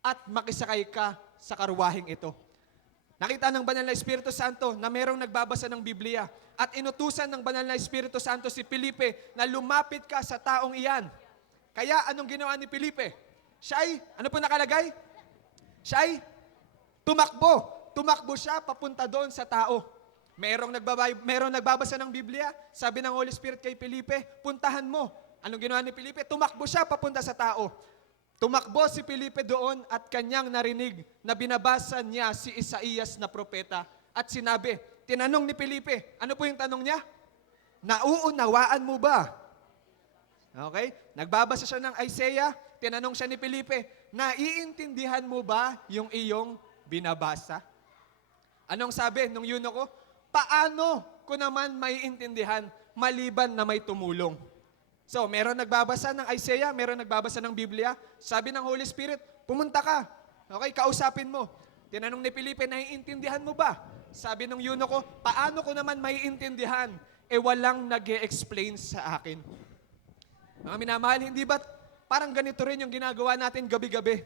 at makisakay ka sa karwaheng ito. Nakita ng Banal na Espiritu Santo na merong nagbabasa ng Biblia at inutusan ng Banal na Espiritu Santo si Felipe na lumapit ka sa taong iyan. Kaya anong ginawa ni Felipe? Siya'y, ano po nakalagay? Siya'y tumakbo. Tumakbo siya papunta doon sa tao. Merong nagbabasa ng Biblia, sabi ng Holy Spirit kay Felipe, puntahan mo. Anong ginawa ni Felipe? Tumakbo siya papunta sa tao. Tumakbo si Felipe doon at kanyang narinig na binabasa niya si Isaías na propeta. At sinabi, tinanong ni Felipe, ano po yung tanong niya? Nauunawaan mo ba? Okay? Nagbabasa siya ng Isaiah, tinanong siya ni Felipe, naiintindihan mo ba yung iyong binabasa? Anong sabi nung eunuko? Paano ko naman maiintindihan maliban na may tumulong? So, meron nagbabasa ng Isaiah, meron nagbabasa ng Biblia. Sabi ng Holy Spirit, pumunta ka. Okay, kausapin mo. Tinanong ni Felipe, naiintindihan mo ba? Sabi ng eunuko, paano ko naman maiintindihan? Walang nag-e-explain sa akin. Mga minamahal, hindi ba parang ganito rin yung ginagawa natin gabi-gabi?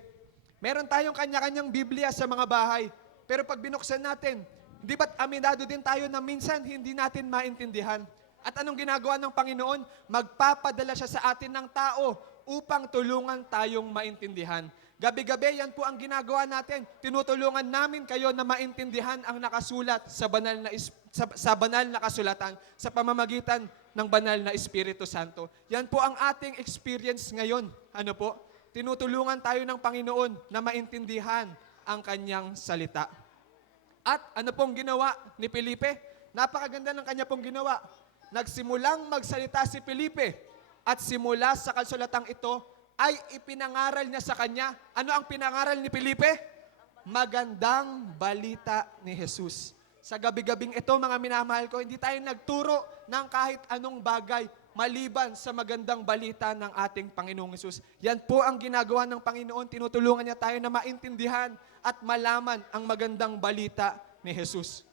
Meron tayong kanya-kanyang Biblia sa mga bahay. Pero pag binuksan natin, di ba't aminado din tayo na minsan hindi natin maintindihan? At anong ginagawa ng Panginoon? Magpapadala siya sa atin ng tao upang tulungan tayong maintindihan. Gabi-gabi, yan po ang ginagawa natin. Tinutulungan namin kayo na maintindihan ang nakasulat sa banal na kasulatan sa pamamagitan ng banal na Espiritu Santo. Yan po ang ating experience ngayon. Ano po? Tinutulungan tayo ng Panginoon na maintindihan ang kanyang salita. At ano pong ginawa ni Felipe? Napakaganda ng kanya pong ginawa. Nagsimulang magsalita si Felipe at simula sa kasulatang ito ay ipinangaral niya sa kanya. Ano ang pinangaral ni Felipe? Magandang balita ni Jesus. Sa gabi-gabing ito, mga minamahal ko, hindi tayo nagturo ng kahit anong bagay maliban sa magandang balita ng ating Panginoong Jesus. Yan po ang ginagawa ng Panginoon. Tinutulungan niya tayo na maintindihan at malaman ang magandang balita ni Jesus.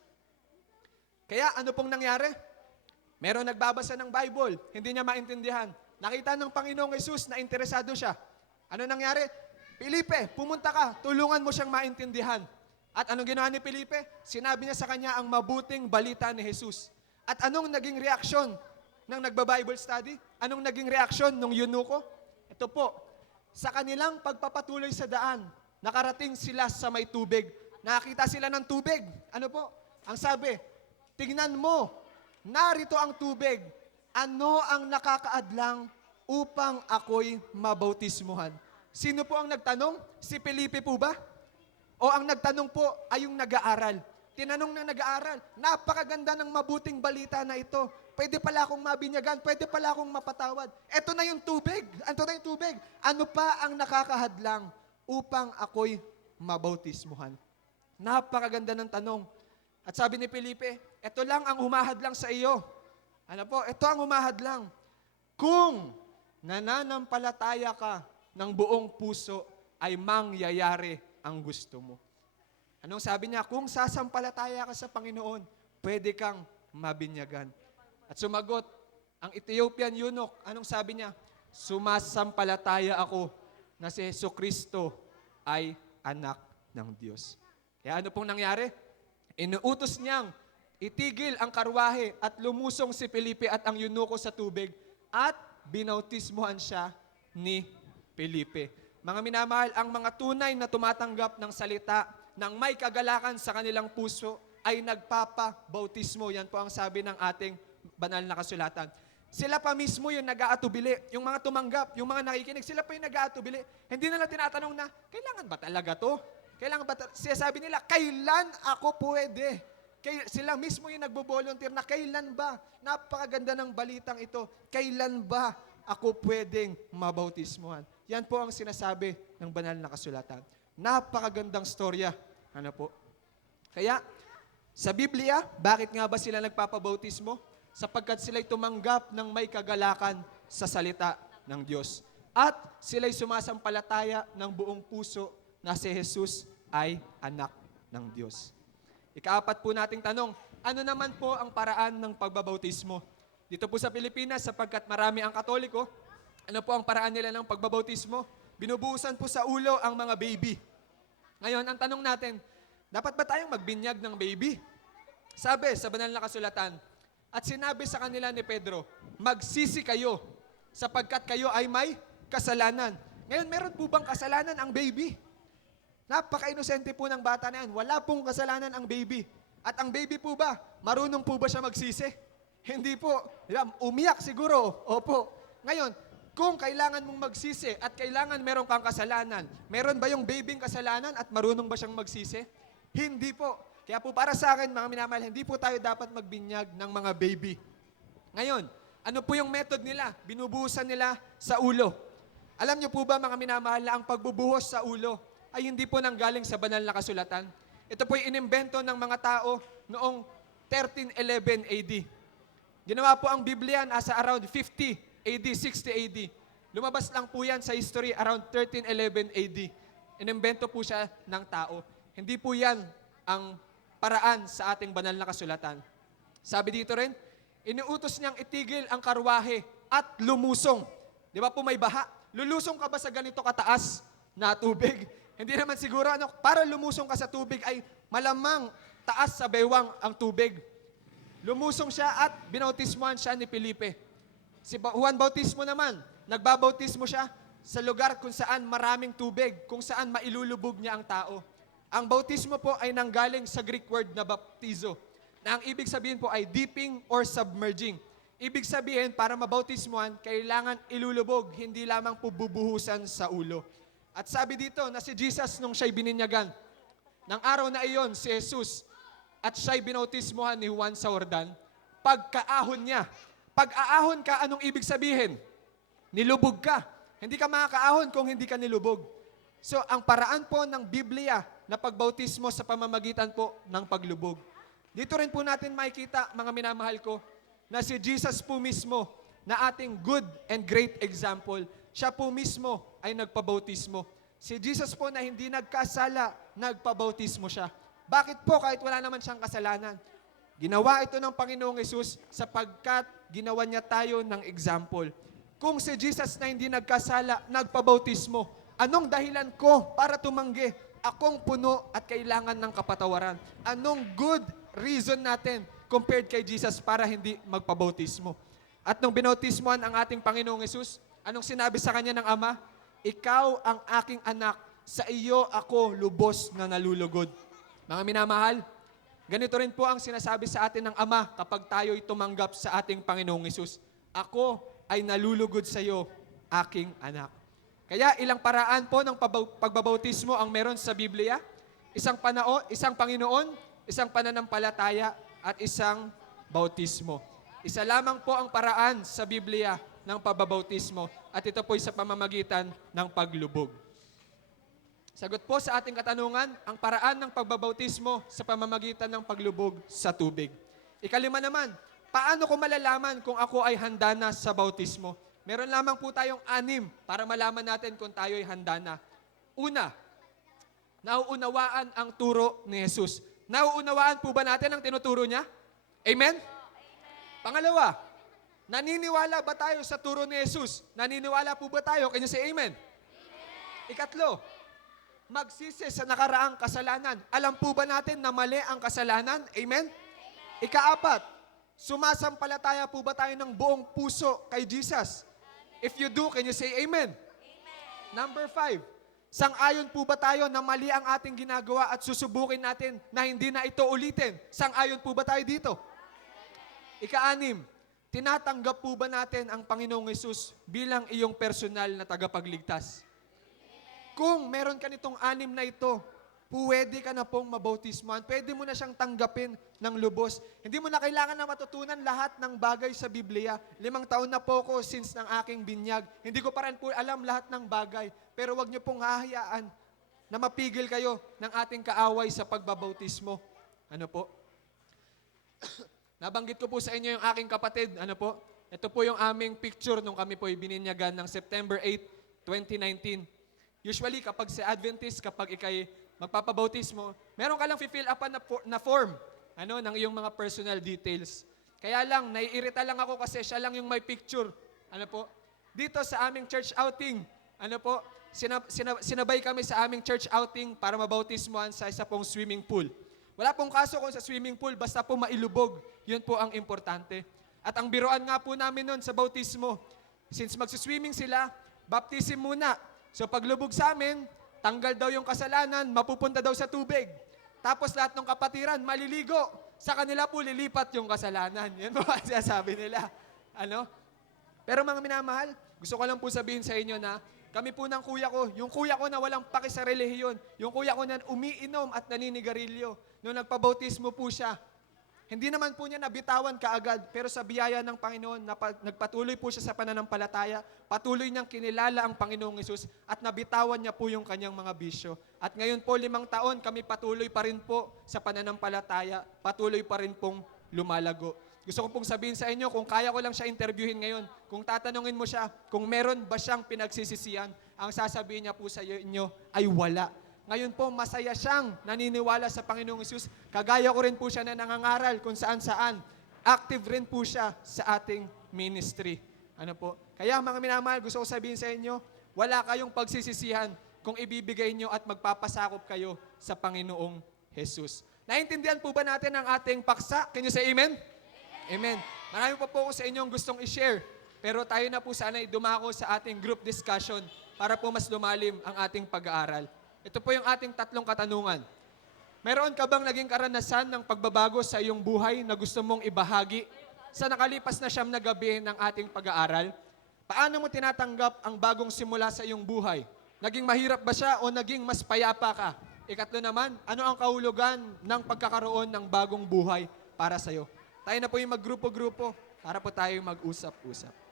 Kaya ano pong nangyari? Meron nagbabasa ng Bible, hindi niya maintindihan. Nakita ng Panginoong Jesus na interesado siya. Ano nangyari? Felipe, pumunta ka, tulungan mo siyang maintindihan. At anong ginawa ni Felipe? Sinabi niya sa kanya ang mabuting balita ni Jesus. At anong naging reaksyon ng nagba-Bible study? Anong naging reaksyon ng eunuko? Ito po, sa kanilang pagpapatuloy sa daan, nakarating sila sa may tubig. Nakakita sila ng tubig. Ano po? Ang sabi, tignan mo, narito ang tubig. Ano ang nakakaadlang upang ako'y mabautismuhan? Sino po ang nagtanong? Si Felipe po ba? O ang nagtanong po ay yung nag-aaral? Tinanong ng nag-aaral, napakaganda ng mabuting balita na ito. Pwede pala akong mabinyagan, pwede pala akong mapatawad. Ito na yung tubig. Ito na yung tubig. Ano pa ang nakakahadlang upang ako'y mabautismuhan? Napakaganda ng tanong. At sabi ni Felipe, ito lang ang humahadlang sa iyo. Ano po? Ito ang humahadlang. Kung nananampalataya ka ng buong puso, ay mangyayari ang gusto mo. Anong sabi niya? Kung sasampalataya ka sa Panginoon, pwede kang mabinyagan. At sumagot, ang Ethiopian eunuch, anong sabi niya? Sumasampalataya ako na si Jesucristo ay anak ng Diyos. Kaya ano pong nangyari? Inuutos niyang itigil ang karwahe at lumusong si Felipe at ang eunuko sa tubig at binautismuhan siya ni Felipe. Mga minamahal, ang mga tunay na tumatanggap ng salita ng may kagalakan sa kanilang puso ay nagpapabautismo. Yan po ang sabi ng ating banal na kasulatan. Sila pa mismo yung nag-aatubili. Yung mga tumanggap, yung mga nakikinig, sila pa yung nag-aatubili. Hindi nila tinatanong na, kailangan ba talaga to? Kailangan ba siya sabi nila, kailan ako pwede? Sila mismo yung nagbo-volunteer na kailan ba? Napakaganda ng balitang ito. Kailan ba ako pwedeng mabautismuhan? Yan po ang sinasabi ng banal na kasulatan. Napakagandang storya. Ano po? Kaya, sa Biblia, bakit nga ba sila nagpapabautismo? Sapagkat sila'y tumanggap ng may kagalakan sa salita ng Diyos. At sila'y sumasampalataya ng buong puso na si Jesus ay anak ng Diyos. Ikaapat po nating tanong, ano naman po ang paraan ng pagbabautismo? Dito po sa Pilipinas, sapagkat marami ang Katoliko, ano po ang paraan nila ng pagbabautismo? Binubuhusan po sa ulo ang mga baby. Ngayon, ang tanong natin, dapat ba tayong magbinyag ng baby? Sabi sa banal na kasulatan, at sinabi sa kanila ni Pedro, magsisi kayo sapagkat kayo ay may kasalanan. Ngayon, meron po bang kasalanan ang baby? Napaka-inosente po ng bata na yan. Wala pong kasalanan ang baby. At ang baby po ba, marunong po ba siya magsisi? Hindi po. Umiyak siguro. Opo. Ngayon, kung kailangan mong magsisi at kailangan meron kang kasalanan, meron ba yung babyng kasalanan at marunong ba siyang magsisi? Hindi po. Kaya po para sa akin, mga minamahal, hindi po tayo dapat magbinyag ng mga baby. Ngayon, ano po yung method nila? Binubuhusan nila sa ulo. Alam niyo po ba, mga minamahal, na ang pagbubuhos sa ulo ay hindi po nanggaling sa banal na kasulatan? Ito po yung inimbento ng mga tao noong 1311 AD. Ginawa po ang Biblia nasa around 50 AD, 60 AD. Lumabas lang po yan sa history around 1311 AD. Inimbento po siya ng tao. Hindi po yan ang paraan sa ating banal na kasulatan. Sabi dito rin, inuutos niyang itigil ang karwahe at lumusong. Di ba po may baha? Lulusong ka ba sa ganito kataas na tubig? Hindi naman siguro, para lumusong ka sa tubig ay malamang taas sa bewang ang tubig. Lumusong siya at binautismuhan siya ni Felipe. Si Juan Bautismo naman, nagbabautismo siya sa lugar kung saan maraming tubig, kung saan mailulubog niya ang tao. Ang bautismo po ay nanggaling sa Greek word na baptizo, na ang ibig sabihin po ay dipping or submerging. Ibig sabihin, para mabautismuhan, kailangan ilulubog, hindi lamang po bubuhusan sa ulo. At sabi dito na si Jesus nung siya'y bininyagan, ng araw na iyon si Jesus at siya'y binautismuhan ni Juan sa Jordan, pagkaahon niya. Pag-aahon ka, anong ibig sabihin? Nilubog ka. Hindi ka makakaahon kung hindi ka nilubog. So, ang paraan po ng Biblia na pagbautismo sa pamamagitan po ng paglubog. Dito rin po natin makikita, mga minamahal ko, na si Jesus po mismo, na ating good and great example, siya po mismo ay nagpabautismo. Si Jesus po na hindi nagkasala, nagpabautismo siya. Bakit po kahit wala naman siyang kasalanan? Ginawa ito ng Panginoong Yesus sapagkat ginawa niya tayo ng example. Kung si Jesus na hindi nagkasala, nagpabautismo, anong dahilan ko para tumanggi? Akong puno at kailangan ng kapatawaran. Anong good reason natin compared kay Jesus para hindi magpabautismo? At nung binautismoan ang ating Panginoong Yesus, anong sinabi sa kanya ng Ama? Ikaw ang aking anak, sa iyo ako lubos na nalulugod. Mga minamahal, ganito rin po ang sinasabi sa atin ng Ama kapag tayo'y tumanggap sa ating Panginoong Yesus. Ako ay nalulugod sa iyo, aking anak. Kaya ilang paraan po ng pagbabautismo ang meron sa Biblia. Isang Panginoon, isang pananampalataya, at isang bautismo. Isa lamang po ang paraan sa Biblia ng pagbabautismo at ito po sa pamamagitan ng paglubog. Sagot po sa ating katanungan, ang paraan ng pagbabautismo sa pamamagitan ng paglubog sa tubig. Ikalima naman, paano ko malalaman kung ako ay handa na sa bautismo? Meron lamang po tayong 6 para malaman natin kung tayo ay handa na. Una, nauunawaan ang turo ni Jesus. Nauunawaan po ba natin ang tinuturo niya? Amen? Pangalawa, naniniwala ba tayo sa turo ni Jesus? Naniniwala po ba tayo? Can you say amen? Ikatlo, magsisi sa nakaraang kasalanan. Alam po ba natin na mali ang kasalanan? Amen? Ikaapat, sumasampalataya po ba tayo ng buong puso kay Jesus? If you do, can you say amen? Number 5, sang-ayon po ba tayo na mali ang ating ginagawa at susubukin natin na hindi na ito ulitin? Sang-ayon po ba tayo dito? Ika-6, tinatanggap po ba natin ang Panginoong Yesus bilang iyong personal na tagapagligtas? Kung meron ka nitong 6 na ito, pwede ka na pong mabautismuhan. Pwede mo na siyang tanggapin ng lubos. Hindi mo na kailangan na matutunan lahat ng bagay sa Biblia. 5 taon na po ko since ng aking binyag. Hindi ko pa rin po alam lahat ng bagay. Pero wag niyo pong hahayaan na mapigil kayo ng ating kaaway sa pagbabautismo. Ano po? Nabanggit ko po sa inyo yung aking kapatid. Ano po? Ito po yung aming picture nung kami po ibininyagan ng September 8, 2019. Usually, kapag sa Adventist, kapag ikay magpapabautismo, meron ka lang fill up na form ng iyong mga personal details. Kaya lang, naiirita lang ako kasi siya lang yung may picture. Ano po? Dito sa aming church outing, ano po, sinabay kami sa aming church outing para mabautismoan sa isa pong swimming pool. Wala pong kaso kung sa swimming pool, basta po mailubog. Yun po ang importante. At ang biroan nga po namin nun sa bautismo, since magsiswimming sila, baptism muna. So paglubog sa amin, tanggal daw yung kasalanan, mapupunta daw sa tubig. Tapos lahat ng kapatiran, maliligo. Sa kanila po lilipat yung kasalanan. Yan po ang sinasabi nila. Ano? Pero mga minamahal, gusto ko lang po sabihin sa inyo na kami po ng kuya ko, yung kuya ko na walang paki sa relihiyon, yung kuya ko na umiinom at naninigarilyo, nung nagpabautismo po siya, hindi naman po niya nabitawan kaagad, pero sa biyaya ng Panginoon, nagpatuloy po siya sa pananampalataya, patuloy niyang kinilala ang Panginoong Yesus at nabitawan niya po yung kanyang mga bisyo. At ngayon po, 5 taon, kami patuloy pa rin po sa pananampalataya, patuloy pa rin pong lumalago. Gusto ko pong sabihin sa inyo, kung kaya ko lang siya interviewin ngayon, kung tatanungin mo siya, kung meron ba siyang pinagsisisihan, ang sasabihin niya po sa inyo ay wala. Ngayon po, masaya siyang naniniwala sa Panginoong Yesus. Kagaya ko rin po siya na nangangaral kung saan-saan. Active rin po siya sa ating ministry. Ano po? Kaya mga minamahal, gusto ko sabihin sa inyo, wala kayong pagsisisihan kung ibibigay nyo at magpapasakop kayo sa Panginoong Jesus. Naintindihan po ba natin ang ating paksa? Can you say amen? Amen. Marami pa po ko sa inyong gustong i-share. Pero tayo na po sana'y dumako sa ating group discussion para po mas lumalim ang ating pag-aaral. Ito po yung ating 3 katanungan. Meron ka bang naging karanasan ng pagbabago sa iyong buhay na gusto mong ibahagi sa nakalipas na 9 na gabi ng ating pag-aaral? Paano mo tinatanggap ang bagong simula sa iyong buhay? Naging mahirap ba siya o naging mas payapa ka? Ikatlo naman, ano ang kahulugan ng pagkakaroon ng bagong buhay para sa iyo? Tayo na po yung maggrupo-grupo para po tayo mag-usap-usap.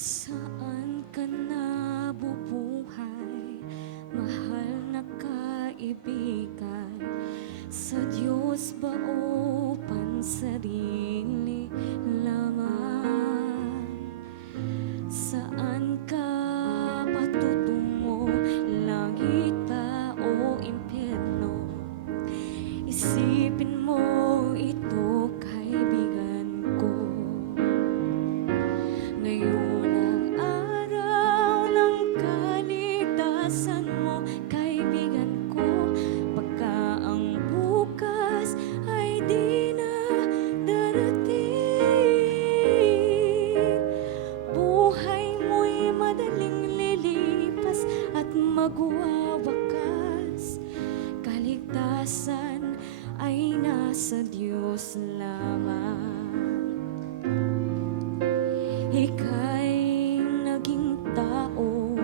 Saan ka nabubuhay, mahal na kaibigan? Sa Diyos ba o pansarili lamang? Saan ka patutungo, langit ba o impyerno? Isipin mo ito, kaibigan ko. Ngayon ang araw ng kaligtasan mo, kaibigan ko. Pagka ang bukas ay di na darating, buhay mo'y madaling lilipas at magwawakas. Kaligtasan ay nasa Diyos lamang. Ika'y naging tao,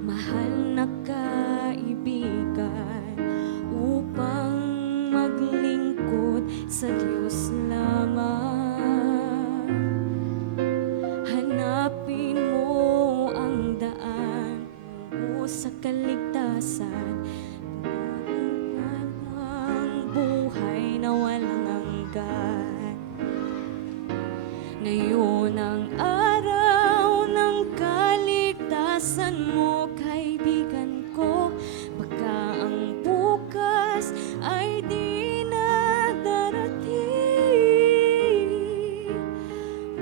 mahal na kaibigan, upang maglingkod sa Diyos lamang. Hanapin mo ang daan mo sa kaligtasan, ang buhay na walang hanggan. Ngayon ang araw ng kaligtasan mo, kaibigan ko. Baka ang bukas ay di na darating,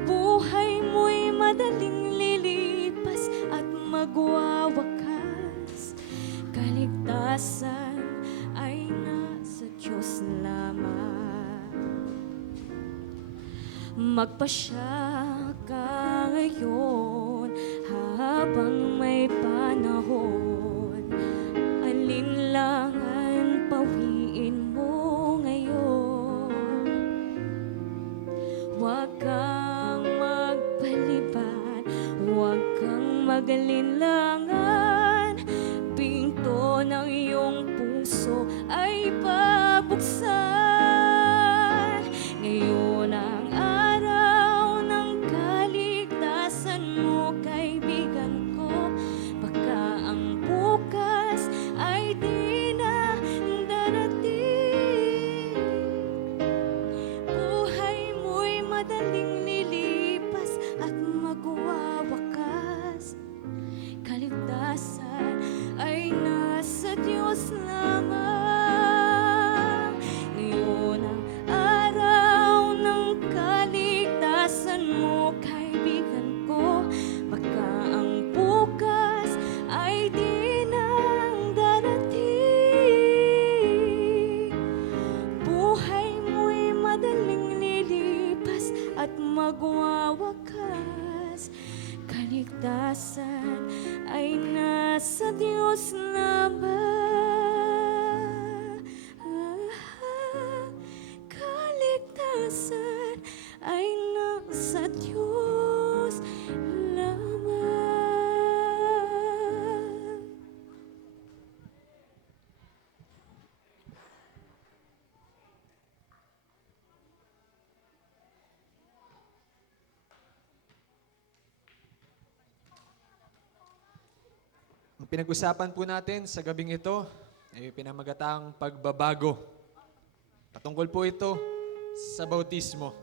buhay mo'y madaling lilipas at magwawakas. Kaligtasan ay nasa Diyos lamang. Magpasya ka ngayon habang may panahon. Alinlangan pawiin mo ngayon. Huwag kang magpaliban, huwag kang magalinlangan. Pinto ng iyong puso ay pabuksan. Ngayon ang araw ng kaligtasan mo, kaibigan ko. Baka ang bukas ay di na darating, buhay mo'y madaling lilipas at magwawakas. Kaligtasan Diyos na ba? Kaligtasan ay nasa Diyos lamang. Ang pinag-usapan po natin sa gabing ito ay pinamagatang pagbabago. Patungkol po ito sa bautismo.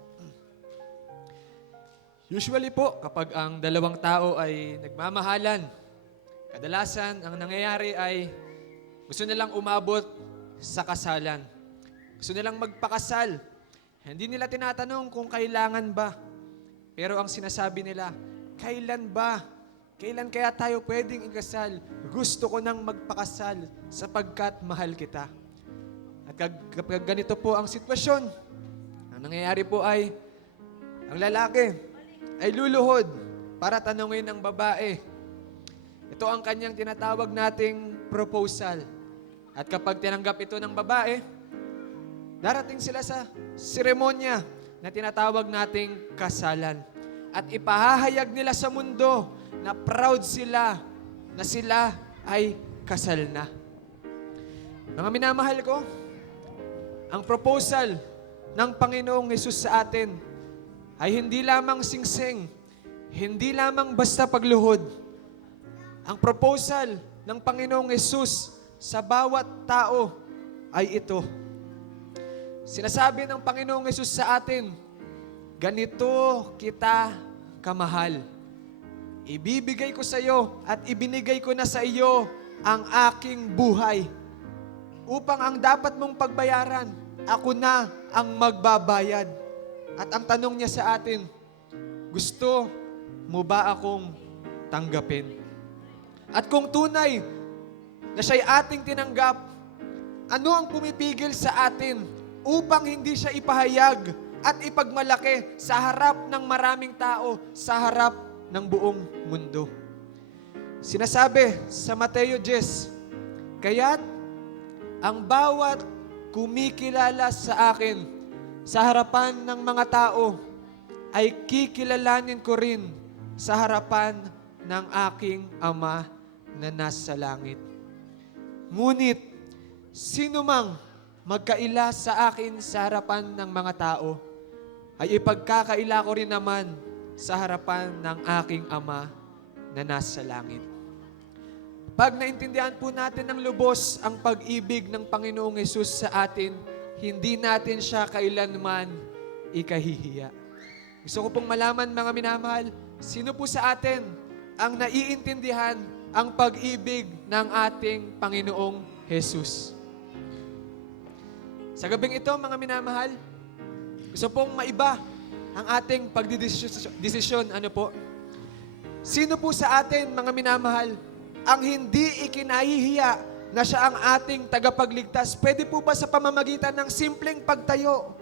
Usually po, kapag ang dalawang tao ay nagmamahalan, kadalasan ang nangyayari ay gusto nilang umabot sa kasalan. Gusto nilang magpakasal. Hindi nila tinatanong kung kailangan ba. Pero ang sinasabi nila, kailan ba? Kailan kaya tayo pwedeng ikasal? Gusto ko nang magpakasal sapagkat mahal kita. At kapag ganito po ang sitwasyon, ang nangyayari po ay ang lalaki ay luluhod para tanungin ang babae. Ito ang kanyang tinatawag nating proposal. At kapag tinanggap ito ng babae, darating sila sa seremonya na tinatawag nating kasalan. At ipahahayag nila sa mundo na proud sila na sila ay kasal na. Mga minamahal ko, ang proposal ng Panginoong Hesus sa atin ay hindi lamang singsing, hindi lamang basta pagluhod. Ang proposal ng Panginoong Hesus sa bawat tao ay ito. Sinasabi ng Panginoong Hesus sa atin, ganito kita kamahal. Ibibigay ko sa iyo at ibinigay ko na sa iyo ang aking buhay. Upang ang dapat mong pagbayaran, ako na ang magbabayad. At ang tanong niya sa atin, gusto mo ba akong tanggapin? At kung tunay na siya'y ating tinanggap, ano ang pumipigil sa atin upang hindi siya ipahayag at ipagmalaki sa harap ng maraming tao, sa harap ng buong mundo? Sinasabi sa Mateo 10, kaya't ang bawat kumikilala sa akin sa harapan ng mga tao ay kikilalanin ko rin sa harapan ng aking Ama na nasa langit. Ngunit, sino mang magkaila sa akin sa harapan ng mga tao, ay ipagkakaila ko rin naman sa harapan ng aking Ama na nasa langit. Pag naintindihan po natin ng lubos ang pag-ibig ng Panginoong Hesus sa atin, hindi natin siya kailanman ikahihiya. Gusto ko pong malaman, mga minamahal, sino po sa atin ang naiintindihan ang pag-ibig ng ating Panginoong Hesus? Sa gabing ito, mga minamahal, gusto pong maiba ang ating pagdidesisyon. Ano po? Sino po sa atin, mga minamahal, ang hindi ikinahihiya na siya ang ating tagapagligtas? Pwede po ba sa pamamagitan ng simpleng pagtayo,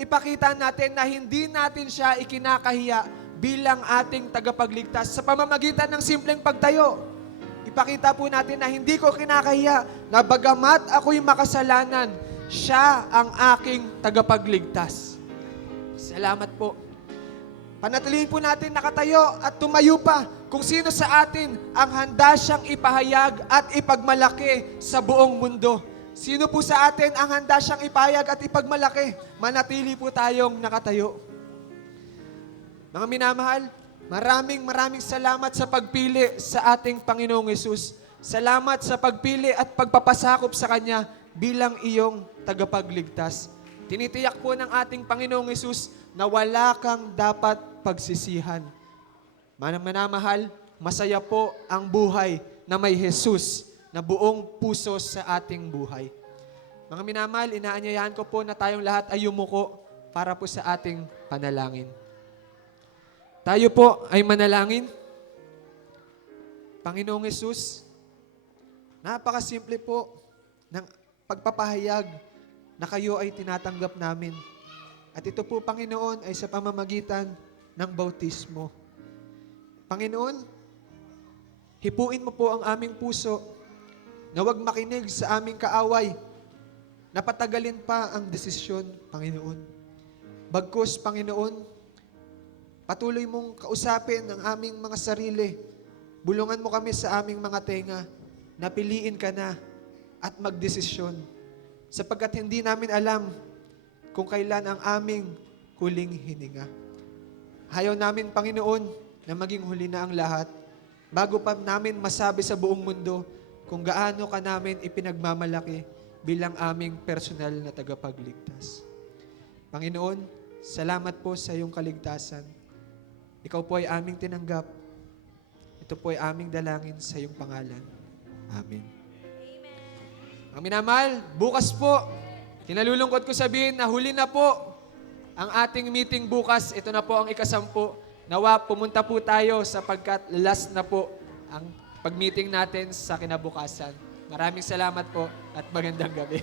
ipakita natin na hindi natin siya ikinakahiya bilang ating tagapagligtas? Sa pamamagitan ng simpleng pagtayo, ipakita po natin na hindi ko kinakahiya na bagamat ako'y makasalanan, siya ang aking tagapagligtas. Salamat po. Panatilihin po natin nakatayo at tumayo pa kung sino sa atin ang handa siyang ipahayag at ipagmalaki sa buong mundo. Sino po sa atin ang handa siyang ipahayag at ipagmalaki? Manatili po tayong nakatayo. Mga minamahal, maraming salamat sa pagpili sa ating Panginoong Hesus. Salamat sa pagpili at pagpapasakop sa Kanya bilang iyong tagapagligtas. Tinitiyak po ng ating Panginoong Hesus na wala kang dapat pagsisihan. Manamahal, masaya po ang buhay na may Hesus na buong puso sa ating buhay. Mga minamahal, inaanyayahan ko po na tayong lahat ay yumuko para po sa ating panalangin. Tayo po ay manalangin. Panginoong Hesus, napakasimple po ng pagpapahayag na kayo ay tinatanggap namin. At ito po, Panginoon, ay sa pamamagitan ng bautismo. Panginoon, hipuin mo po ang aming puso na huwag makinig sa aming kaaway, na patagalin pa ang desisyon, Panginoon. Bagkus, Panginoon, patuloy mong kausapin ang aming mga sarili. Bulungan mo kami sa aming mga tenga, na piliin ka na at magdesisyon. Sapagkat hindi namin alam kung kailan ang aming huling hininga. Ayaw namin, Panginoon, na maging huli na ang lahat bago pa namin masabi sa buong mundo kung gaano ka namin ipinagmamalaki bilang aming personal na tagapagligtas. Panginoon, salamat po sa iyong kaligtasan. Ikaw po ay aming tinanggap. Ito po ay aming dalangin sa iyong pangalan. Amen. Ang minamahal, bukas po, kinalulungkot ko sabihin na huli na po ang ating meeting bukas. Ito na po ang ika-10. Nawa, pumunta po tayo sapagkat last na po ang pag-meeting natin sa kinabukasan. Maraming salamat po at magandang gabi.